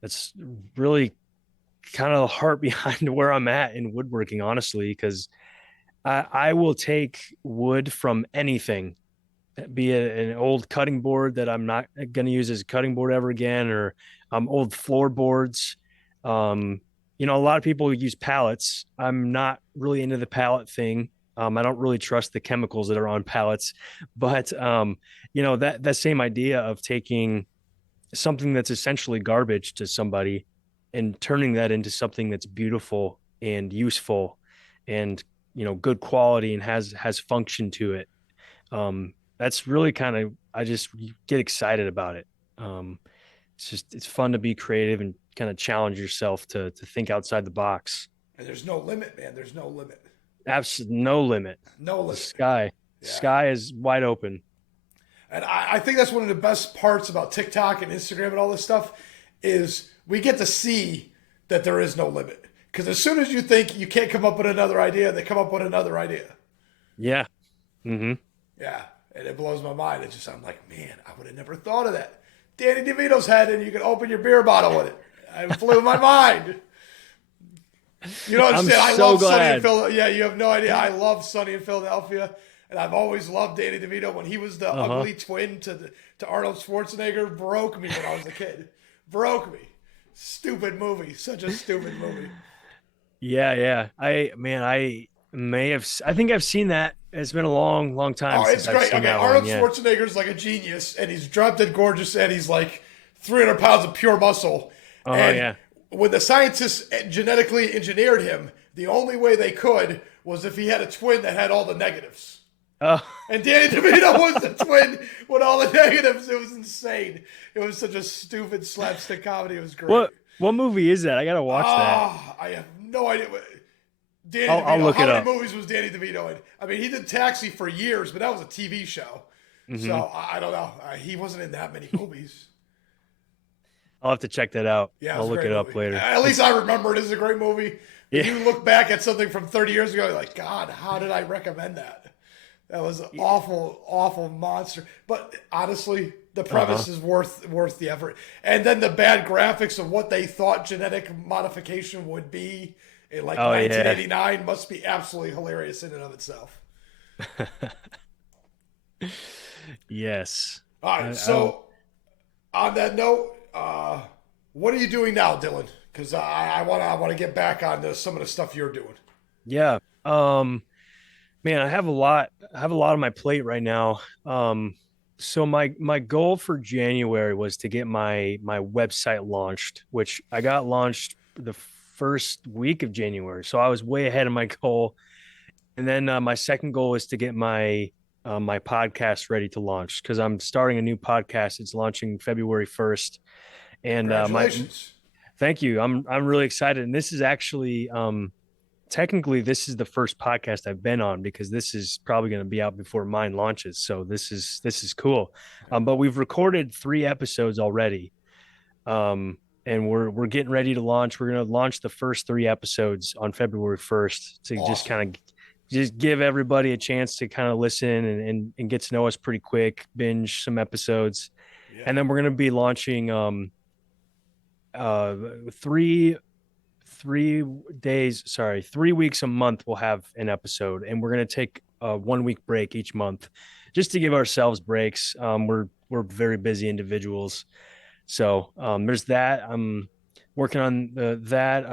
that's really kind of the heart behind where I'm at in woodworking, honestly, because I will take wood from anything, be it an old cutting board that I'm not going to use as a cutting board ever again, or old floorboards. Um, a lot of people use pallets. I'm not really into the pallet thing. I don't really trust the chemicals that are on pallets, but that same idea of taking something that's essentially garbage to somebody and turning that into something that's beautiful and useful and good quality and has function to it, that's really kind of, I just get excited about it. it's fun to be creative and kind of challenge yourself to think outside the box. And there's no limit, man. There's no limit. Absolutely no limit. No The limit. Yeah. sky is wide open. And I think that's one of the best parts about TikTok and Instagram and all this stuff is we get to see that there is no limit. Because as soon as you think you can't come up with another idea, they come up with another idea. Yeah. Mm-hmm. Yeah. And it blows my mind. It's just, I'm like, man, I would have never thought of that. Danny DeVito's head, and you can open your beer bottle with it. It blew my mind. You don't I'm understand. I so love Sunny in glad. Philadelphia. Yeah, you have no idea. I love Sunny in Philadelphia. And I've always loved Danny DeVito. When he was the Uh-huh. ugly twin to Arnold Schwarzenegger, broke me when I was a kid. Broke me. Stupid movie. Such a stupid movie. Yeah, yeah. I think I've seen that. It's been a long, long time Oh, since it's I've great. seen Okay, that one. Arnold Yeah. Schwarzenegger's like a genius, and he's drop dead gorgeous, and he's like 300 pounds of pure muscle. Oh, And yeah. when the scientists genetically engineered him, the only way they could was if he had a twin that had all the negatives. Oh, And Danny DeVito was the twin with all the negatives. It was insane. It was such a stupid slapstick comedy. It was great. what movie is that? I gotta watch that. Ah, I have no idea. Danny I'll DeVito. look How it many up. movies was Danny DeVito in? I mean, he did Taxi for years, but that was a TV show. Hmm. So I don't know. He wasn't in that many movies. I'll have to check that out. Yeah, it I'll was a look great it up movie. later. At least I remember it as a great movie. If Yeah. you look back at something from 30 years ago, you're like, God, how did I recommend that? That was an awful, awful monster. But honestly, the Uh-huh. premise is worth the effort. And then the bad graphics of what they thought genetic modification would be in like Oh yeah. 1989 must be absolutely hilarious in and of itself. Yes. All I, right, I don't. so on that note, what are you doing now, Dylan? Because I want to get back on to some of the stuff you're doing. Yeah. Man, I have a lot on my plate right now. So my goal for January was to get my website launched, which I got launched the first week of January. So I was way ahead of my goal. And then my second goal is to get my podcast ready to launch because I'm starting a new podcast. It's launching February 1st. And my Congratulations. thank you. I'm really excited. And this is actually technically this is the first podcast I've been on because this is probably going to be out before mine launches. So this is cool. But we've recorded 3 episodes already. And we're getting ready to launch. We're going to launch the first 3 episodes on February 1st to just Awesome. kind of just give everybody a chance to kind of listen and get to know us pretty quick, binge some episodes. Yeah. And then we're going to be launching uh three 3 days, sorry, 3 weeks a month we'll have an episode, and we're going to take a 1 week break each month just to give ourselves breaks. We're very busy individuals, so there's that. I'm working on that.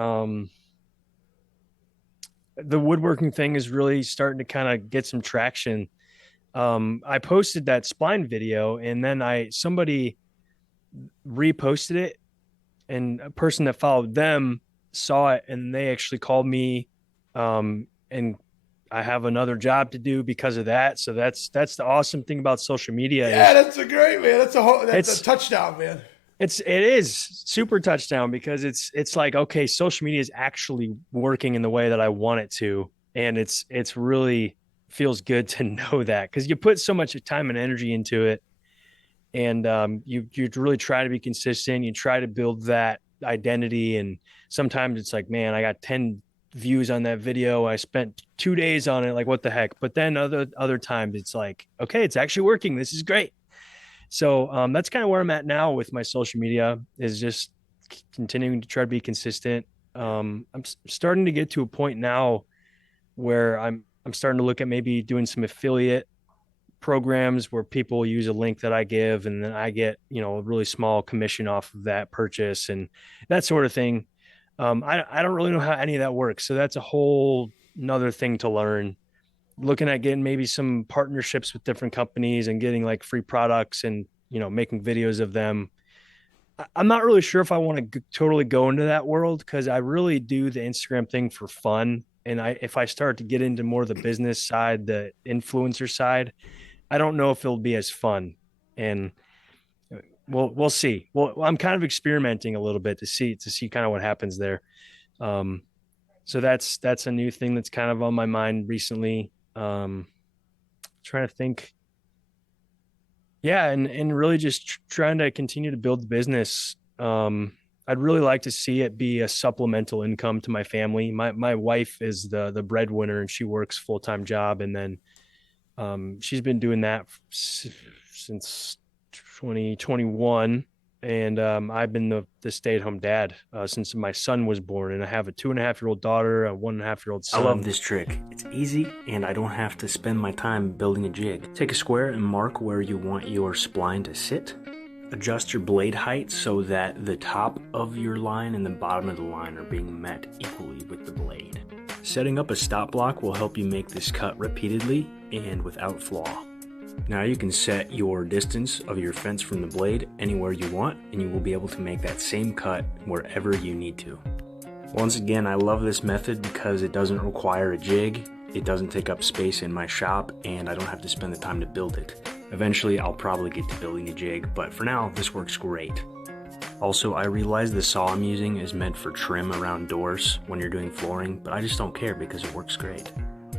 The woodworking thing is really starting to kind of get some traction. I posted that spline video, and then somebody reposted it, and a person that followed them saw it, and they actually called me. And I have another job to do because of that. So that's the awesome thing about social media Yeah, is that's a great man. That's a it's touchdown, man. it is super touchdown because it's like, okay, social media is actually working in the way that I want it to, and it's really feels good to know that because you put so much time and energy into it, and you really try to be consistent. You try to build that identity, and sometimes it's like, man, I got 10 views on that video. I spent 2 days on it. Like, what the heck? But then other times it's like, okay, it's actually working. This is great. So that's kind of where I'm at now with my social media is just continuing to try to be consistent. I'm starting to get to a point now where I'm starting to look at maybe doing some affiliate programs where people use a link that I give, and then I get, a really small commission off of that purchase and that sort of thing. I don't really know how any of that works. So that's a whole another thing to learn. Looking at getting maybe some partnerships with different companies and getting like free products and, making videos of them. I'm not really sure if I want to totally go into that world because I really do the Instagram thing for fun. And if I start to get into more of the business side, the influencer side, I don't know if it'll be as fun. And we'll see. Well, I'm kind of experimenting a little bit to see kind of what happens there. Um, so that's a new thing that's kind of on my mind recently. Trying to think. Yeah, and really just trying to continue to build the business. I'd really like to see it be a supplemental income to my family. My wife is the breadwinner and she works full-time job, and then she's been doing that since 2021. And I've been the stay-at-home dad since my son was born, and I have a 2.5-year-old daughter, a 1.5-year-old I love son. this trick. It's easy and I don't have to spend my time building a jig. Take a square and mark where you want your spline to sit. Adjust your blade height so that the top of your line and the bottom of the line are being met equally with the blade. Setting up a stop block will help you make this cut repeatedly and without flaw. Now you can set your distance of your fence from the blade anywhere you want, and you will be able to make that same cut wherever you need to. Once again, I love this method because it doesn't require a jig, it doesn't take up space in my shop, and I don't have to spend the time to build it. Eventually, I'll probably get to building a jig, but for now, this works great. Also, I realize the saw I'm using is meant for trim around doors when you're doing flooring, but I just don't care because it works great.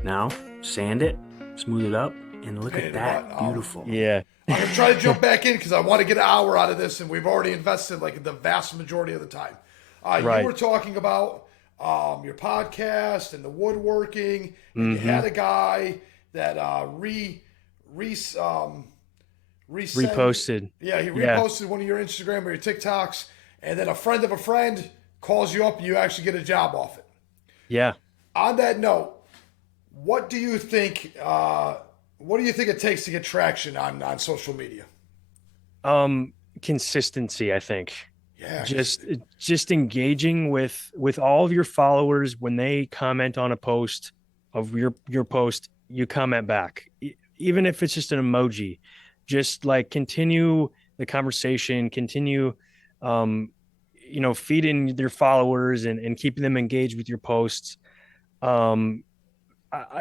Now, sand it, smooth it up, and look at that, beautiful. Yeah. I'm gonna try to jump back in because I want to get an hour out of this, and we've already invested like the vast majority of the time. Right. You were talking about your podcast and the woodworking, and you had a guy that Reposted. Yeah, he reposted one of your Instagram or your TikToks, and then a friend of a friend calls you up, and you actually get a job off it. Yeah. On that note, what do you think? What do you think it takes to get traction on social media? Consistency, I think. Yeah, Just engaging with all of your followers. When they comment on a post of your post, you comment back, even if it's just an emoji. Just like continue the conversation, continue feeding their followers and keeping them engaged with your posts.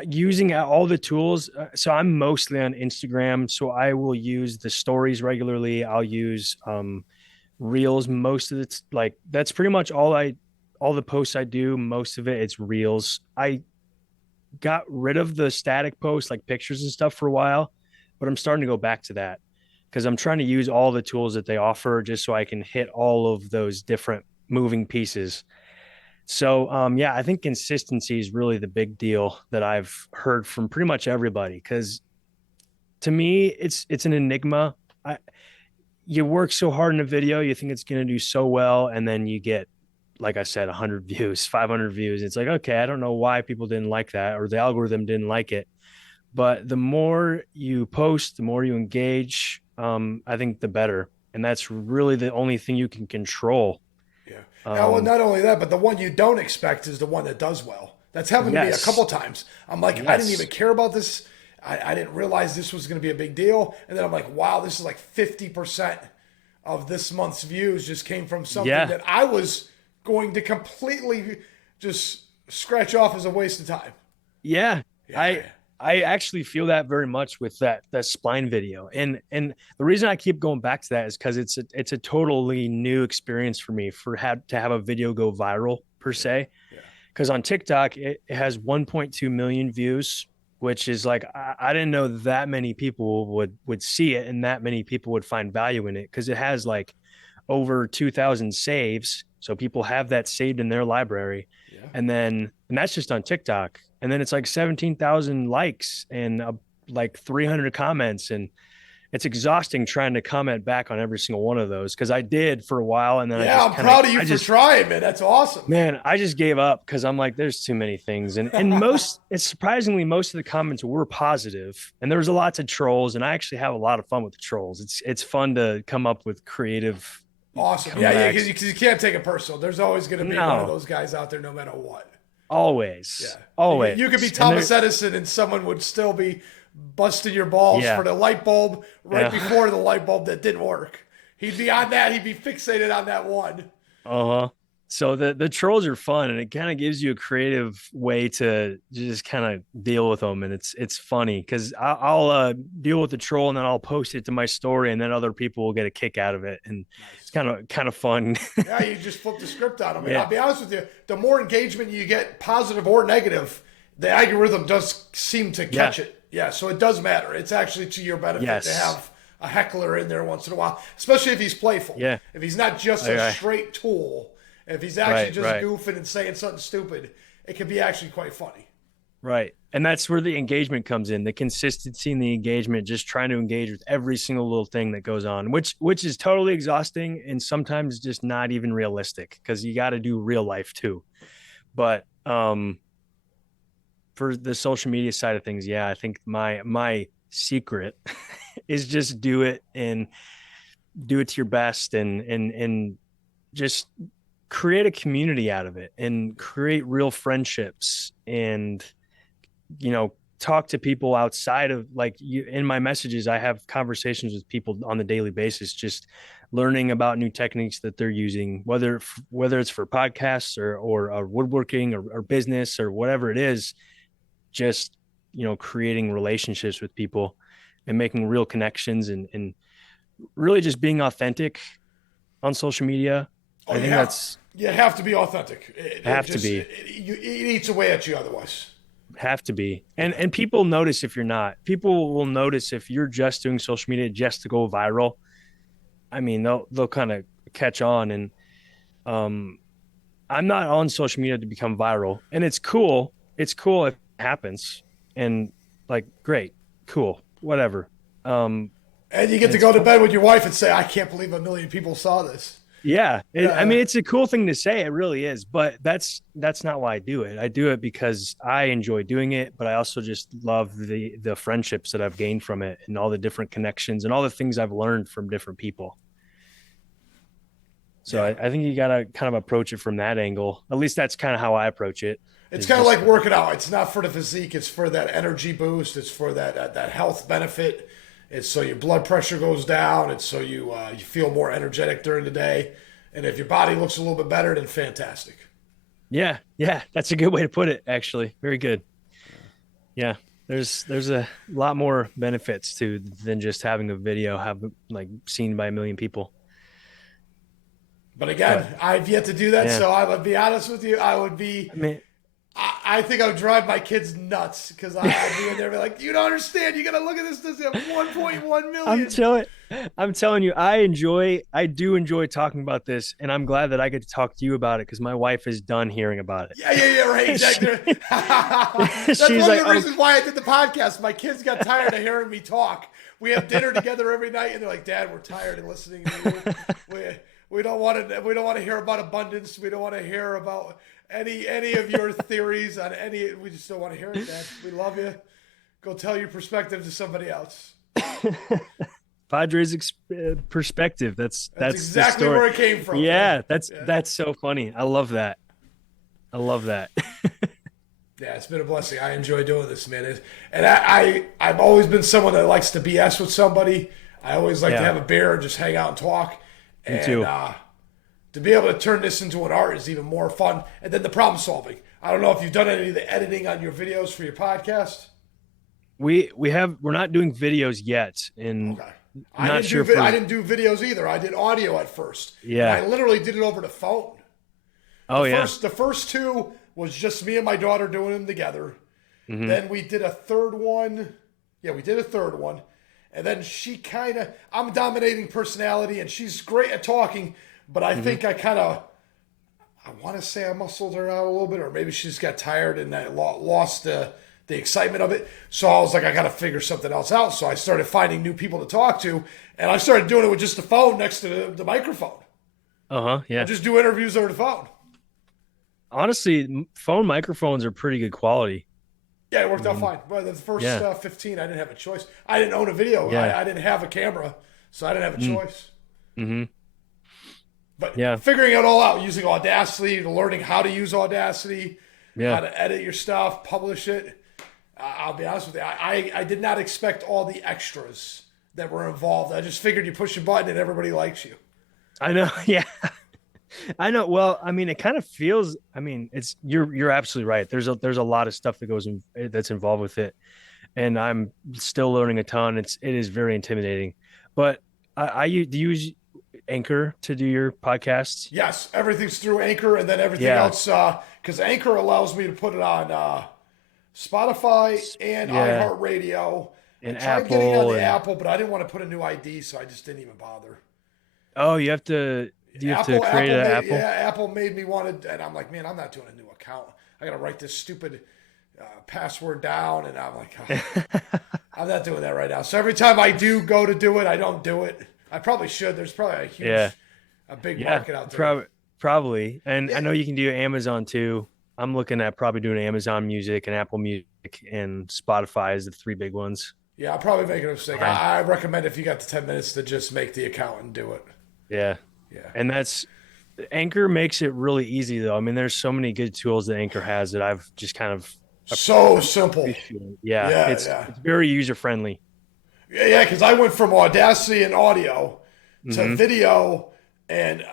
Using all the tools. So I'm mostly on Instagram, so I will use the stories regularly. I'll use reels most of it's like that's pretty much all the posts I do. Most of it's reels. I got rid of the static posts like pictures and stuff for a while, but I'm starting to go back to that because I'm trying to use all the tools that they offer just so I can hit all of those different moving pieces. So yeah, I think consistency is really the big deal that I've heard from pretty much everybody, because to me it's an enigma. You work so hard in a video, you think it's going to do so well, and then you get, like I said, 100 views, 500 views. It's like, okay, I don't know why people didn't like that or the algorithm didn't like it. But the more you post, the more you engage, I think the better. And that's really the only thing you can control. yeah. Well, not only that, but the one you don't expect is the one that does well. That's happened to me a couple times. I'm like, I didn't even care about this. I didn't realize this was going to be a big deal. And then I'm like, wow, this is like 50% of this month's views just came from something that I was going to completely just scratch off as a waste of time. Yeah. I actually feel that very much with that spline video. And the reason I keep going back to that is because it's a totally new experience for me to have a video go viral per se. Because on TikTok, it has 1.2 million views, which is like, I didn't know that many people would see it and that many people would find value in it, because it has like over 2,000 saves. So people have that saved in their library. Yeah. And that's just on TikTok. And then it's like 17,000 likes and like 300 comments. And it's exhausting trying to comment back on every single one of those, because I did for a while. And then I'm proud of you for trying, man. That's awesome. Man, I just gave up because I'm like, there's too many things. And it's surprisingly, most of the comments were positive. And there was lots of trolls. And I actually have a lot of fun with the trolls. It's fun to come up with creative. Awesome. Comebacks. Yeah, because you can't take it personal. There's always going to be one of those guys out there no matter what. Always. Yeah. Always. You could be Thomas Edison and someone would still be busting your balls for the light bulb before the light bulb that didn't work. He'd be on that. He'd be fixated on that one. Uh-huh. So the trolls are fun, and it kind of gives you a creative way to just kind of deal with them, and it's funny because I'll deal with the troll and then I'll post it to my story, and then other people will get a kick out of it, and Nice. it's kind of fun. Yeah, you just flip the script on them. And Yeah. I'll be honest with you, the more engagement you get, positive or negative, the algorithm does seem to catch it. Yeah, so it does matter. It's actually to your benefit Yes. to have a heckler in there once in a while, especially if he's playful. Yeah. If he's not just a straight tool, if he's actually just goofing and saying something stupid, it can be actually quite funny. Right. And that's where the engagement comes in, the consistency and the engagement, just trying to engage with every single little thing that goes on, which is totally exhausting and sometimes just not even realistic because you got to do real life too. But for the social media side of things, yeah, I think my secret is just do it and do it to your best and just create a community out of it and create real friendships and talk to people outside of like you. In my messages, I have conversations with people on the daily basis, just learning about new techniques that they're using, whether it's for podcasts or woodworking or business or whatever it is. Just creating relationships with people and making real connections and really just being authentic on social media. Oh, I think that's you have to be authentic. It eats away at you otherwise. Have to be. And people notice if you're not. People will notice if you're just doing social media just to go viral. I mean, they'll kind of catch on. And I'm not on social media to become viral. And it's cool. It's cool if it happens. And like, great, cool, whatever. And you get to go to bed with your wife and say, I can't believe 1 million people saw this. Yeah. I mean, it's a cool thing to say. It really is. But that's not why I do it. I do it because I enjoy doing it, but I also just love the friendships that I've gained from it and all the different connections and all the things I've learned from different people. So I think you got to kind of approach it from that angle. At least that's kind of how I approach it. It's kind of like working out. It's not for the physique. It's for that energy boost. It's for that health benefit. It's so your blood pressure goes down. It's so you feel more energetic during the day. And if your body looks a little bit better, then fantastic. Yeah, that's a good way to put it. Actually, very good. Yeah, there's a lot more benefits to than just having a video seen by 1 million people. But again, I've yet to do that. Yeah. So I would be honest with you. I think I would drive my kids nuts because I'd be in there and be like, you don't understand. You got to look at this. This is 1.1 million. I'm telling you, I do enjoy talking about this, and I'm glad that I get to talk to you about it because my wife is done hearing about it. Yeah, right. Exactly. That's one of the reasons why I did the podcast. My kids got tired of hearing me talk. We have dinner together every night, and they're like, Dad, we're tired of listening to you. We don't want to hear about abundance. We don't want to hear about any of your theories on any. We just don't want to hear it, Dad. We love you. Go tell your perspective to somebody else. Padres perspective. That's exactly where it came from. Yeah, that's so funny. I love that. Yeah, it's been a blessing. I enjoy doing this, man. And I've always been someone that likes to BS with somebody. I always like to have a beer and just hang out and talk. Me too. To be able to turn this into an art is even more fun. And then the problem solving. I don't know if you've done any of the editing on your videos for your podcast. We're not doing videos yet. And okay. I didn't do videos either. I did audio at first. Yeah. And I literally did it over the phone. The first two was just me and my daughter doing them together. Mm-hmm. Then we did a third one. Yeah, we did a third one. And then I'm dominating personality and she's great at talking, but I think I want to say I muscled her out a little bit, or maybe she just got tired and I lost the excitement of it. So I was like, I got to figure something else out. So I started finding new people to talk to, and I started doing it with just the phone next to the microphone. Yeah. I just do interviews over the phone. Honestly, phone microphones are pretty good quality. Yeah, it worked out fine. But the first 15, I didn't have a choice. I didn't own a video. Yeah. I didn't have a camera, so I didn't have a choice. Mm-hmm. But figuring it all out, using Audacity, learning how to use Audacity, how to edit your stuff, publish it. I'll be honest with you. I did not expect all the extras that were involved. I just figured you push a button and everybody likes you. I know, yeah. I know. Well, I mean, it kind of feels. I mean, it's you're absolutely right. There's a lot of stuff that goes in that's involved with it, and I'm still learning a ton. It is very intimidating, but do you use Anchor to do your podcasts? Yes, everything's through Anchor, and then everything Yeah, else, because Anchor allows me to put it on Spotify and yeah, iHeartRadio. I and tried getting on Apple the and Apple, but I didn't want to put a new ID, so I just didn't even bother. oh, you have to. Do you have to create an Apple? Apple made me want to, and I'm like, man, I'm not doing a new account. I got to write this stupid password down, and I'm like, oh, I'm not doing that right now. So every time I do go to do it, I don't do it. I probably should. There's probably Yeah, a big yeah, market out there. probably. And I Yeah, know you can do Amazon too. I'm looking at probably doing Amazon Music and Apple Music and Spotify as the three big ones. yeah, I'm probably making a mistake. Fine. I recommend if you got the 10 minutes to just make the account and do it. Yeah. Yeah. And that's Anchor makes it really easy though. I mean, there's so many good tools that Anchor has that I've just kind of So simple. appreciated. Yeah, Yeah, it's yeah. it's very user friendly. Yeah, yeah, because I went from Audacity and audio to Hmm. video, and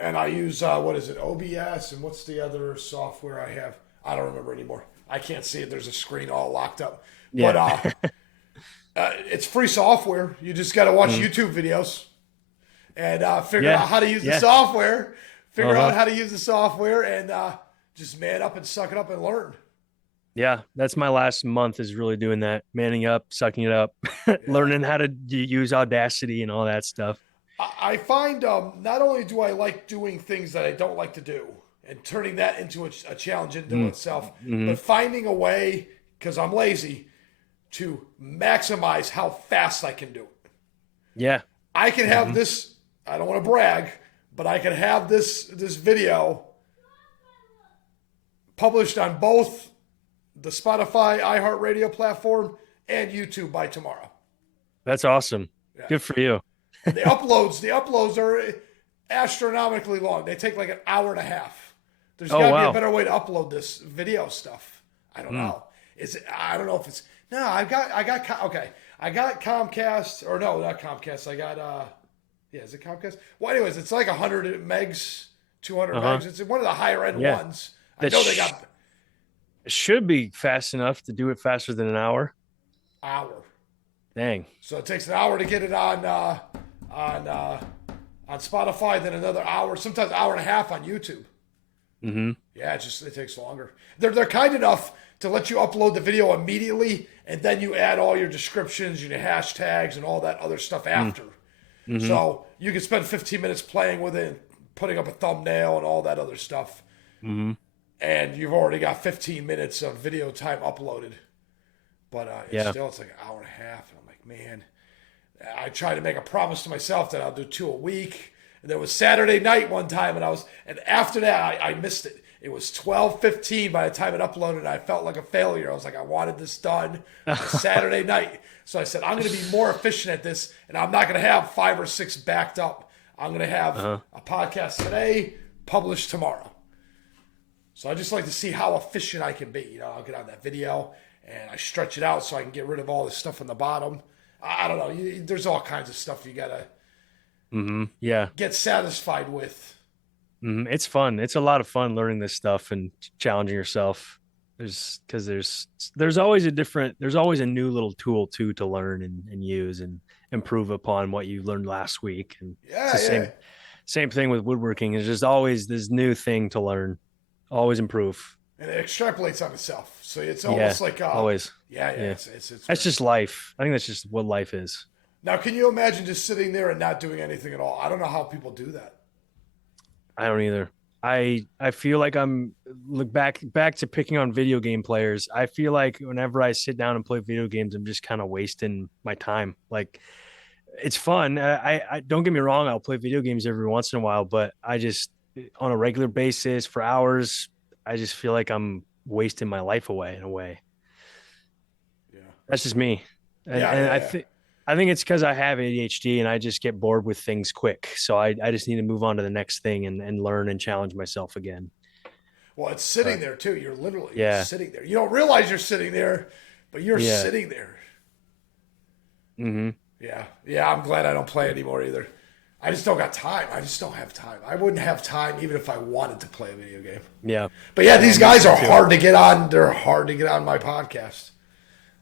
I use what is it, OBS, and what's the other software I have? I don't remember anymore. I can't see it. There's a screen all locked up. But Yeah. it's free software. You just got to watch Mhm. YouTube videos and figure Yeah. out how to use the Yeah. software. Figure out Uh-huh. how to use the software, and just man up and suck it up and learn. Yeah. That's my last month is really doing that, manning up, sucking it up, Yeah. learning how to use Audacity and all that stuff. I find not only do I like doing things that I don't like to do and turning that into a challenge into itself, Mm-hmm. but finding a way, because I'm lazy, to maximize how fast I can do it. Yeah. I can have this, I don't want to brag, but I can have this video published on both the Spotify, iHeartRadio platform and YouTube by tomorrow. That's awesome. Yeah. Good for you. The uploads are astronomically long. They take like an hour and a half. There's Oh, got to be wow. a better way to upload this video stuff. I don't know. Is it? I don't know if it's. No, okay. I got Comcast, or no, not Comcast. I got yeah, is it Comcast? Well, anyways, it's like 100 megs, 200 Uh-huh. megs. It's one of the higher end Yeah. ones. I That know they got should be fast enough to do it faster than an hour. hour. Dang. So it takes an hour to get it on on Spotify, then another hour, sometimes hour and a half on YouTube. Mm-hmm. Yeah, it takes longer. They're kind enough to let you upload the video immediately, and then you add all your descriptions and your hashtags and all that other stuff after. Mm-hmm. So you can spend 15 minutes playing with it, and putting up a thumbnail and all that other stuff, Mm-hmm. and you've already got 15 minutes of video time uploaded. But Yeah. it's like an hour and a half, and I'm like, man. I try to make a promise to myself that I'll do 2 a week. And there was Saturday night one time, and after that I missed it. It was 12:15 by the time it uploaded. And I felt like a failure. I was like, I wanted this done on Saturday night. So I said, I'm going to be more efficient at this, and I'm not going to have 5 or 6 backed up. I'm going to have a podcast today, published tomorrow. So I just like to see how efficient I can be. I'll get on that video and I stretch it out so I can get rid of all this stuff on the bottom. I don't know. There's all kinds of stuff you gotta Mm-hmm. Yeah. get satisfied with. Mm-hmm. It's fun. It's a lot of fun learning this stuff and challenging yourself. There's always a new little tool too to learn and use and improve upon what you learned last week. And Yeah, it's the yeah. same thing with woodworking. There's just always this new thing to learn, always improve. And it extrapolates on itself. So it's almost like always. Yeah, yeah. Yeah. It's That's just life. I think that's just what life is. Now, can you imagine just sitting there and not doing anything at all? I don't know how people do that. I don't either. I feel like I'm look back to picking on video game players. I feel like whenever I sit down and play video games, I'm just kind of wasting my time. Like it's fun. I don't get me wrong. I'll play video games every once in a while, but I just on a regular basis for hours, I just feel like I'm wasting my life away in a way. Yeah. That's just me. And, Yeah, and yeah, I yeah. think I think it's because I have ADHD and I just get bored with things quick. So I just need to move on to the next thing and learn and challenge myself again. Well, it's sitting there too. You're literally Yeah. sitting there. You don't realize you're sitting there, but you're Yeah. sitting there. Mm-hmm. Yeah. Yeah, I'm glad I don't play anymore either. I just don't got time. I just don't have time. I wouldn't have time even if I wanted to play a video game. Yeah. But yeah, these guys are hard to get on. They're hard to get on my podcast.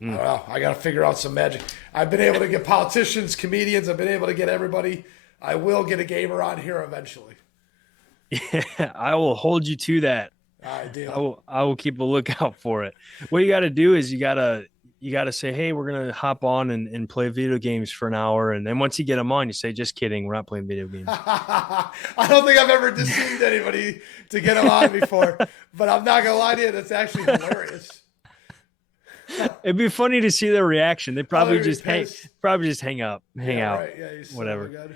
I don't know. I got to figure out some magic. I've been able to get politicians, comedians. I've been able to get everybody. I will get a gamer on here eventually. Yeah, I will hold you to that. I do. I will keep a lookout for it. What you got to do is you got to say, hey, we're going to hop on and play video games for an hour. And then once you get them on, you say, just kidding. We're not playing video games. I don't think I've ever deceived anybody to get them on before, but I'm not going to lie to you. That's actually hilarious. It'd be funny to see their reaction. They probably just hang up, hang out, right. Yeah, whatever.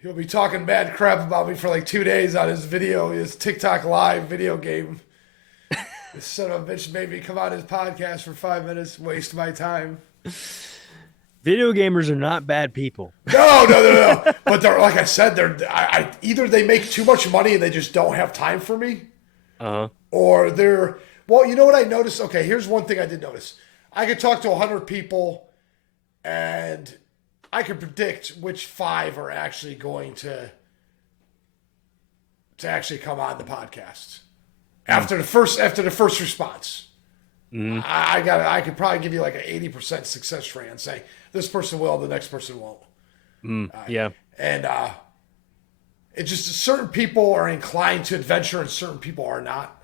He'll be talking bad crap about me for like 2 days on his TikTok live video game. This son of a bitch made me come on his podcast for 5 minutes, waste my time. Video gamers are not bad people. No. But they're, like I said, either they make too much money and they just don't have time for me, or they're. Well, you know what I noticed? Okay, here's one thing I did notice. I could talk to 100 people, and I could predict which 5 are actually going to actually come on the podcast after the first response. I could probably give you like an 80% success rate and say this person will, the next person won't. Yeah, and it's just certain people are inclined to adventure and certain people are not.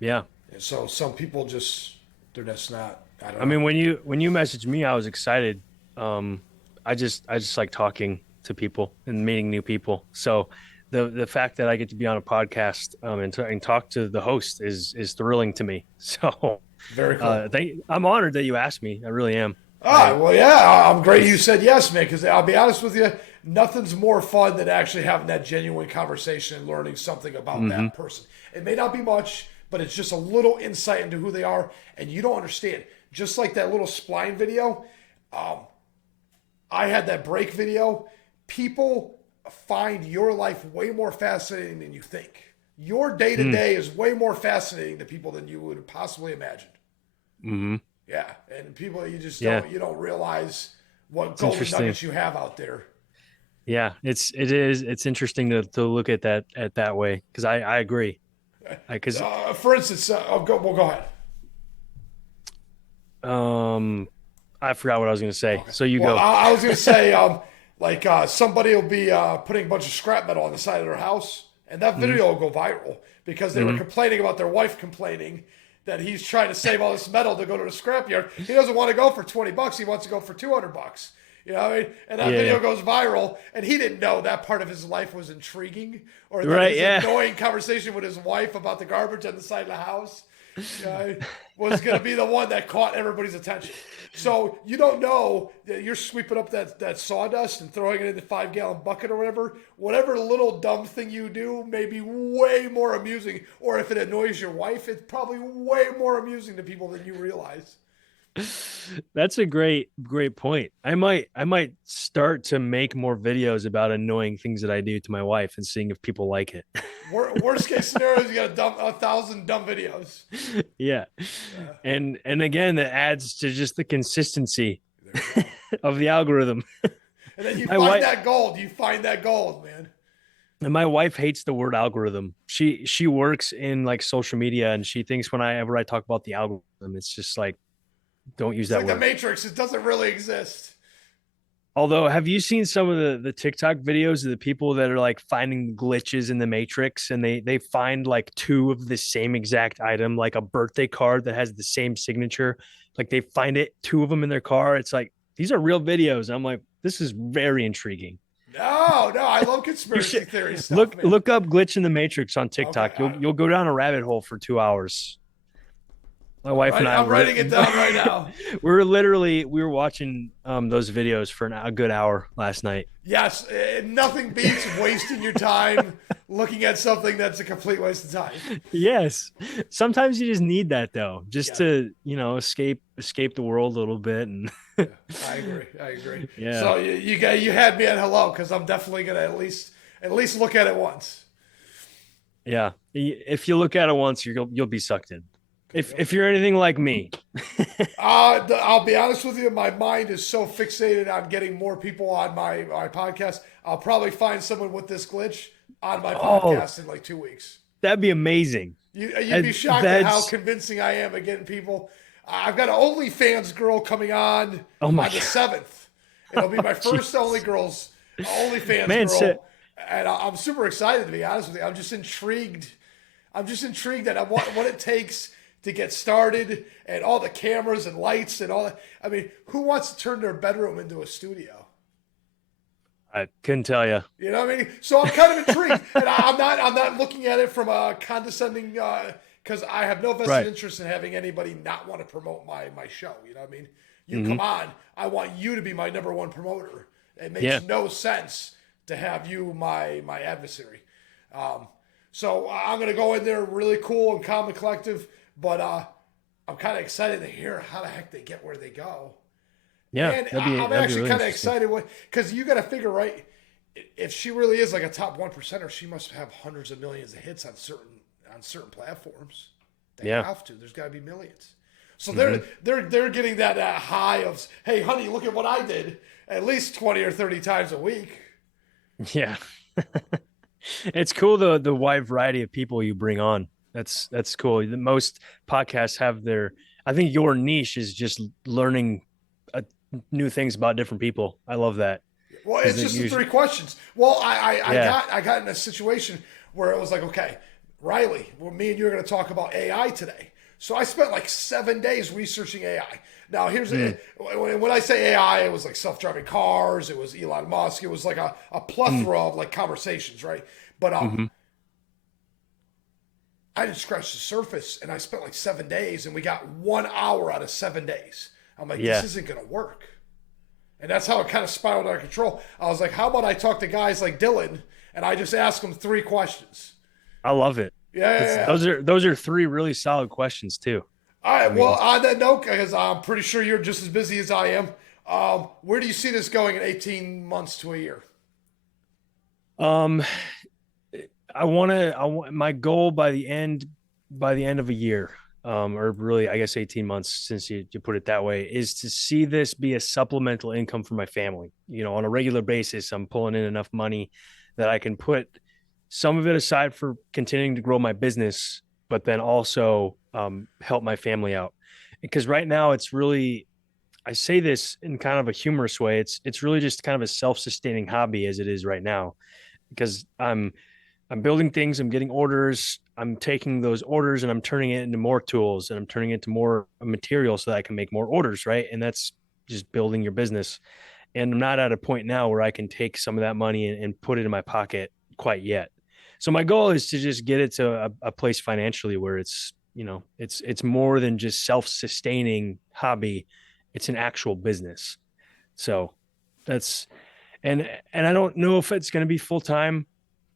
Yeah. So some people they're just not. I don't know. I mean, when you messaged me, I was excited. I just like talking to people and meeting new people. So the fact that I get to be on a podcast and talk to the host is thrilling to me. So very cool. I'm honored that you asked me. I really am. Well, yeah, I'm great you said yes, man, because I'll be honest with you, nothing's more fun than actually having that genuine conversation and learning something about that person. It may not be much, but it's just a little insight into who they are, and you don't understand. Just like that little spline video, I had that break video. People find your life way more fascinating than you think. Your day-to-day is way more fascinating to people than you would have possibly imagined. Mm-hmm. Yeah, and people, you just don't realize what golden nuggets you have out there. Yeah, it's interesting to look at that way, because I agree. Because for instance, go ahead. I forgot what I was going to say. Okay. So go. I was going to say, somebody will be putting a bunch of scrap metal on the side of their house, and that video will go viral because they were complaining about their wife complaining that he's trying to save all this metal to go to the scrapyard. He doesn't want to go for $20. He wants to go for $200. You know what I mean? And that video goes viral, and he didn't know that part of his life was intriguing, or that his annoying conversation with his wife about the garbage on the side of the house was going to be the one that caught everybody's attention. So you don't know that you're sweeping up that sawdust and throwing it in the 5-gallon bucket or whatever. Whatever little dumb thing you do may be way more amusing, or if it annoys your wife, it's probably way more amusing to people than you realize. That's a great point. I might start to make more videos about annoying things that I do to my wife and seeing if people like it. Worst case scenario is you got to dump 1,000 dumb videos. Yeah. And again, that adds to just the consistency of the algorithm. And then you find that gold, man. And my wife hates the word algorithm. She works in like social media, and she thinks whenever I talk about the algorithm, it's just like, don't use that word. Like the Matrix, it doesn't really exist. Although, have you seen some of the TikTok videos of the people that are like finding glitches in the Matrix, and they find like 2 of the same exact item, like a birthday card that has the same signature. Like they find 2 of them in their car. It's like, these are real videos. I'm like, this is very intriguing. No, I love conspiracy theories. Look up glitch in the Matrix on TikTok. Okay, you'll go down a rabbit hole for 2 hours. My wife and I. I'm writing it down right now. we were watching those videos for a good hour last night. Yes, nothing beats wasting your time looking at something that's a complete waste of time. Yes, sometimes you just need that though, to escape the world a little bit. And I agree. Yeah. So you had me at hello, because I'm definitely gonna at least look at it once. Yeah, if you look at it once, you'll be sucked in. If you're anything like me. I'll be honest with you. My mind is so fixated on getting more people on my podcast. I'll probably find someone with this glitch on my Oh, podcast in like 2 weeks. that'd be amazing. You'd be shocked at how convincing I am at getting people. I've got an OnlyFans girl coming on Oh my on the God. 7th. It'll be my first OnlyFans Man, girl, and I'm super excited to be honest with you. I'm just intrigued. I'm just intrigued at what it takes to get started and all the cameras and lights and all that. I mean, who wants to turn their bedroom into a studio? I couldn't tell you. You know what I mean? So I'm kind of intrigued, and I'm not looking at it from a condescending, because I have no vested Right. interest in having anybody not want to promote my show. You know what I mean? You come on, I want you to be my number one promoter. It makes no sense to have you my adversary. So I'm gonna go in there really cool and calm and collective, but I'm kind of excited to hear how the heck they get where they go. Yeah, And I'm that'd be actually really kind of interesting. excited because you got to figure, right? If she really is like a top 1%er, she must have hundreds of millions of hits on certain platforms. They Yeah. have to. There's got to be millions. So they're getting that high of, hey, honey, look at what I did, at least 20 or 30 times a week. Yeah. It's cool the wide variety of people you bring on. That's cool. The most podcasts have I think your niche is just learning new things about different people. I love that. Well, 'Cause it's they just the usually- 3 questions. Well, Yeah. I got in a situation where it was like, okay, Riley, well, me and you are going to talk about AI today. So I spent like 7 days researching AI. Now, when I say AI, it was like self-driving cars. It was Elon Musk. It was like a plethora of like conversations, right? But I didn't scratch the surface, and I spent like 7 days, and we got 1 hour out of 7 days. I'm like, Yeah. this isn't going to work. And that's how it kind of spiraled out of control. I was like, how about I talk to guys like Dillon, and I just ask them 3 questions? I love it. Yeah. Those are 3 really solid questions too. All right. Well, on that note, because I'm pretty sure you're just as busy as I am, where do you see this going in 18 months to a year? Um, I want my goal by the end of a year, or really, I guess 18 months since you put it that way, is to see this be a supplemental income for my family. You know, on a regular basis, I'm pulling in enough money that I can put some of it aside for continuing to grow my business, but then also help my family out. Because right now it's really, I say this in kind of a humorous way. It's really just kind of a self-sustaining hobby as it is right now, because I'm building things, I'm getting orders, I'm taking those orders and I'm turning it into more tools and I'm turning it into more material so that I can make more orders, right? And that's just building your business. And I'm not at a point now where I can take some of that money and put it in my pocket quite yet. So my goal is to just get it to a place financially where it's, you know, it's more than just self-sustaining hobby. It's an actual business. So that's, and I don't know if it's going to be full time.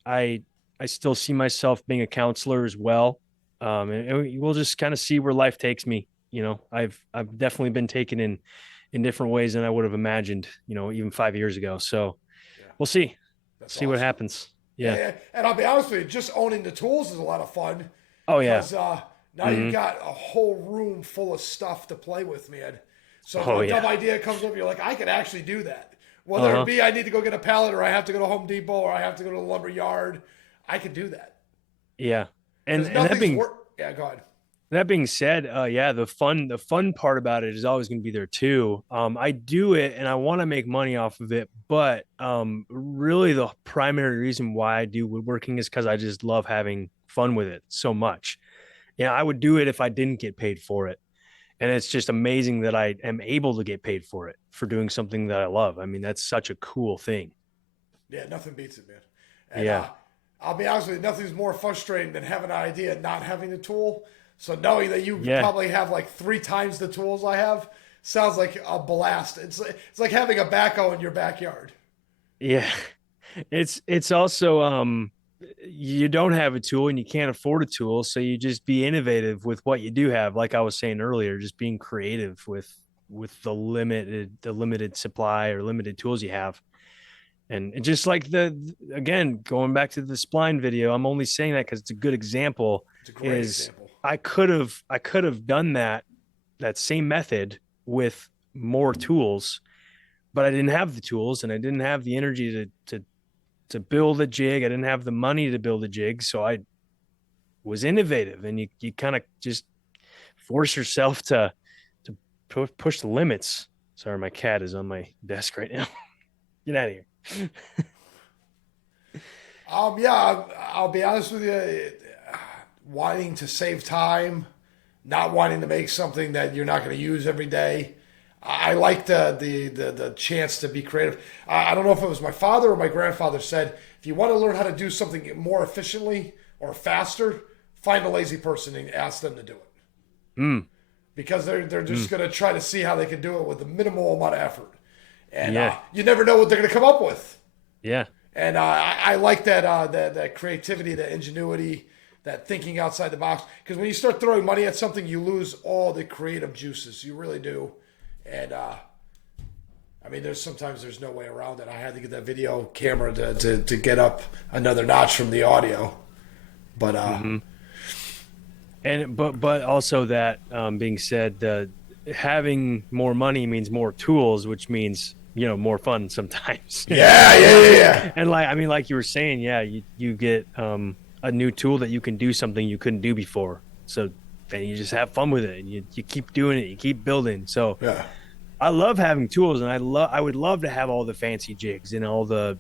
I still see myself being a counselor as well. And we'll just kind of see where life takes me. You know, I've definitely been taken in different ways than I would have imagined, you know, even 5 years ago. So we'll see, That's see what awesome. happens. Yeah. And I'll be honest with you, just owning the tools is a lot of fun. Oh yeah. Because now you've got a whole room full of stuff to play with, man. So if Oh, a yeah. dumb idea comes up, you're like, I could actually do that. Whether it be I need to go get a pallet, or I have to go to Home Depot, or I have to go to the lumber yard, I could do that. Yeah. And 'Cause that nothing's being yeah, go ahead. that being said, yeah, the fun part about it is always going to be there too. I do it and I want to make money off of it, but really the primary reason why I do woodworking is because I just love having fun with it so much. Yeah, I would do it if I didn't get paid for it. And it's just amazing that I am able to get paid for it for doing something that I love. I mean, that's such a cool thing. Yeah, nothing beats it, man. And Yeah. I'll be honest with you, nothing's more frustrating than having an idea and not having the tool. So knowing that you Yeah. probably have like 3 times the tools I have sounds like a blast. It's like having a backhoe in your backyard. Yeah. It's also you don't have a tool and you can't afford a tool, so you just be innovative with what you do have. Like I was saying earlier, just being creative with the limited supply or limited tools you have. And just like again, going back to the spline video, I'm only saying that because it's a good example. It's a great is example. I could have done that same method with more tools, but I didn't have the tools and I didn't have the energy to build a jig. I didn't have the money to build a jig, so I was innovative, and you kind of just force yourself to push the limits. Sorry, my cat is on my desk right now. Get out of here. Yeah, I'll be honest with you. Wanting to save time, not wanting to make something that you're not going to use every day. I like the chance to be creative. I don't know if it was my father or my grandfather said, if you want to learn how to do something more efficiently or faster, find a lazy person and ask them to do it. Mm, Because they're just going to try to see how they can do it with a minimal amount of effort. And yeah. you never know what they're going to come up with. Yeah. And I like that creativity, that ingenuity, that thinking outside the box. Because when you start throwing money at something, you lose all the creative juices. You really do. And I mean, there's no way around it. I had to get that video camera to get up another notch from the audio. But And but also that being said, having more money means more tools, which means more fun sometimes. yeah. And like you were saying, yeah, you get a new tool that you can do something you couldn't do before. So then you just have fun with it, and you keep doing it, you keep building. So Yeah. I love having tools, and I would love to have all the fancy jigs and all the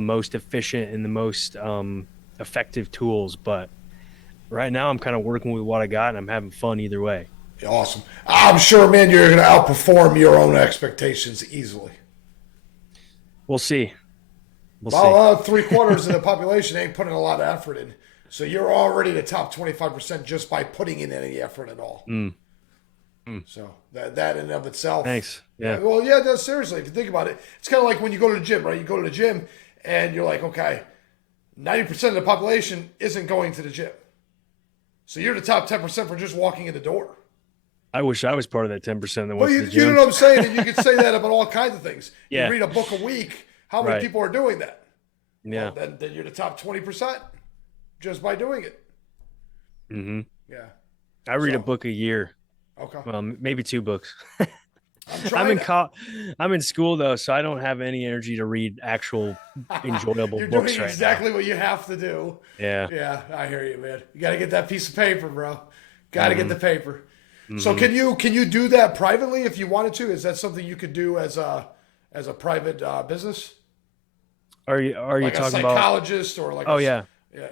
most efficient and the most effective tools, but right now I'm kind of working with what I got, and I'm having fun either way. Awesome. I'm sure, man, you're going to outperform your own expectations easily. We'll see. We'll Well, 3/4 of the population ain't putting a lot of effort in. So you're already the top 25% just by putting in any effort at all. So that in and of itself. Thanks. Yeah. Well, yeah, no, seriously, if you think about it, it's kind of like when you go to the gym, right? You go to the gym and you're like, okay, 90% of the population isn't going to the gym. So you're the top 10% for just walking in the door. I wish I was part of that 10% that Well, went to the you know gym. what I'm saying? And you could say that about all kinds of things. Yeah. You read a book a week. How many Right. people are doing that? Yeah. Well, then you're the top 20% just by doing it. Mm-hmm. Yeah. I read a So- book a year. Okay. Well, maybe 2 books. I'm I'm trying in to- I'm in school though, so I don't have any energy to read actual enjoyable You're books doing right exactly what you have to do. now. Yeah. Yeah, I hear you, man. You got to get that piece of paper, bro. Got to get the paper. Mm-hmm. So can you do that privately if you wanted to? Is that something you could do as a private business? Are you Like a talking about? psychologist or like? Oh yeah. Yeah.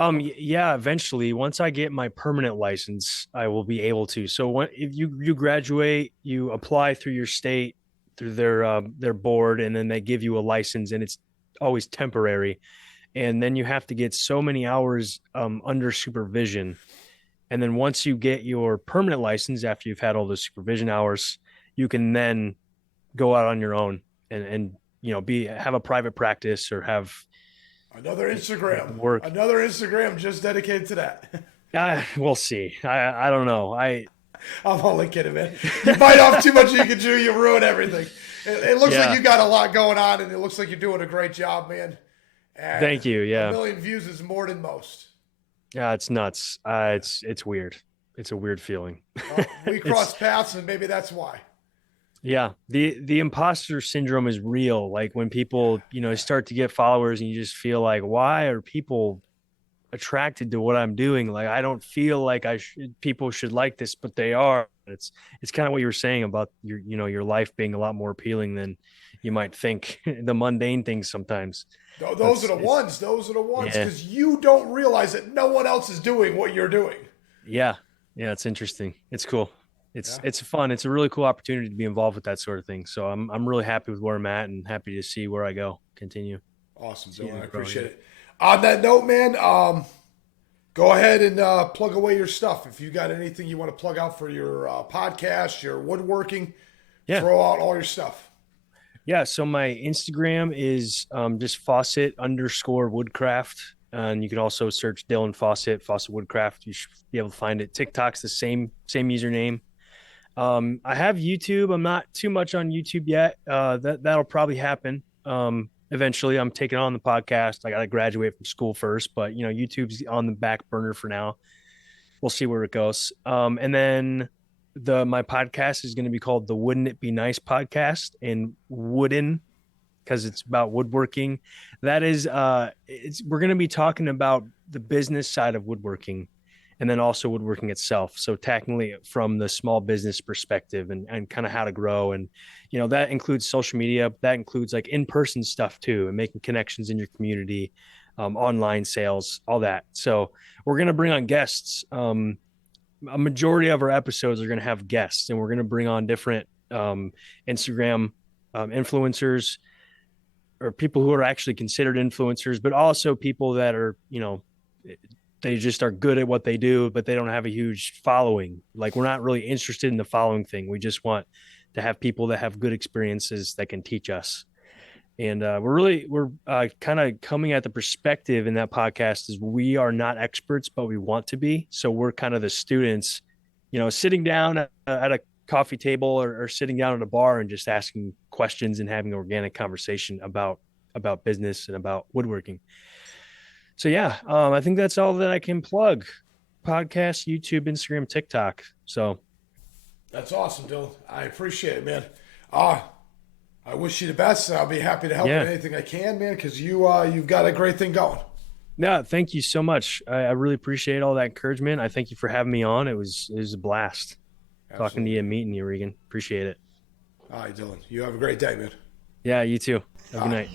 Yeah, eventually, once I get my permanent license, I will be able to. So if you graduate, you apply through your state, through their board, and then they give you a license, and it's always temporary. And then you have to get so many hours under supervision. And then once you get your permanent license, after you've had all those supervision hours, you can then go out on your own and have a private practice or have Another Instagram. work. Another Instagram just dedicated to that. We'll see. I don't know. I'm only kidding, man. You bite off too much, you can do, you ruin everything. It looks Yeah. like you got a lot going on, and it looks like you're doing a great job, man. And Thank you. Yeah. 1 million views is more than most. Yeah, it's nuts. It's weird. It's a weird feeling. Well, we cross paths, and maybe that's why. Yeah, the imposter syndrome is real. Like when people, start to get followers and you just feel like, why are people attracted to what I'm doing? Like I don't feel like people should like this, but they are. It's kind of what you were saying about your life being a lot more appealing than you might think. The mundane things sometimes. Those are the ones. Those are the ones Yeah. because you don't realize that no one else is doing what you're doing. Yeah. Yeah, it's interesting. It's cool. It's fun. It's a really cool opportunity to be involved with that sort of thing. So I'm really happy with where I'm at and happy to see where I go. Continue. Awesome, See you, Dillon. I bro, appreciate yeah. it. On that note, man, go ahead and plug away your stuff. If you got anything you want to plug out for your podcast, your woodworking, Yeah. throw out all your stuff. Yeah. So my Instagram is just Fawcett_woodcraft. And you can also search Dillon Fawcett Woodcraft. You should be able to find it. TikTok's the same username. I have YouTube. I'm not too much on YouTube yet. That'll probably happen. Eventually I'm taking on the podcast. I got to graduate from school first, but YouTube's on the back burner for now. we'll see where it goes. And then my podcast is going to be called the Wouldn't It Be Nice podcast, and wooden because it's about woodworking. That is, we're going to be talking about the business side of woodworking, and then also woodworking itself. So technically from the small business perspective, and kind of how to grow. And, that includes social media. That includes like in-person stuff too, and making connections in your community, online sales, all that. So we're going to bring on guests. A majority of our episodes are going to have guests, and we're going to bring on different Instagram influencers, or people who are actually considered influencers, but also people that are, they just are good at what they do, but they don't have a huge following. Like, we're not really interested in the following thing. We just want to have people that have good experiences that can teach us. And we're kind of coming at the perspective in that podcast is we are not experts, but we want to be. So we're kind of the students, sitting down at a coffee table, or sitting down at a bar and just asking questions and having organic conversation about business and about woodworking. So yeah, I think that's all that I can plug. Podcast, YouTube, Instagram, TikTok. So That's awesome, Dillon. I appreciate it, man. I wish you the best. I'll be happy to help Yeah. with anything I can, man, because you've got a great thing going. yeah, thank you so much. I really appreciate all that encouragement. I thank you for having me on. It was a blast talking to you and meeting you, Regan. Appreciate it. All right, Dillon. You have a great day, man. Yeah, you too. Have a good night.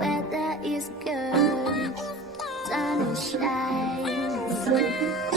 Weather is good, sun is shining.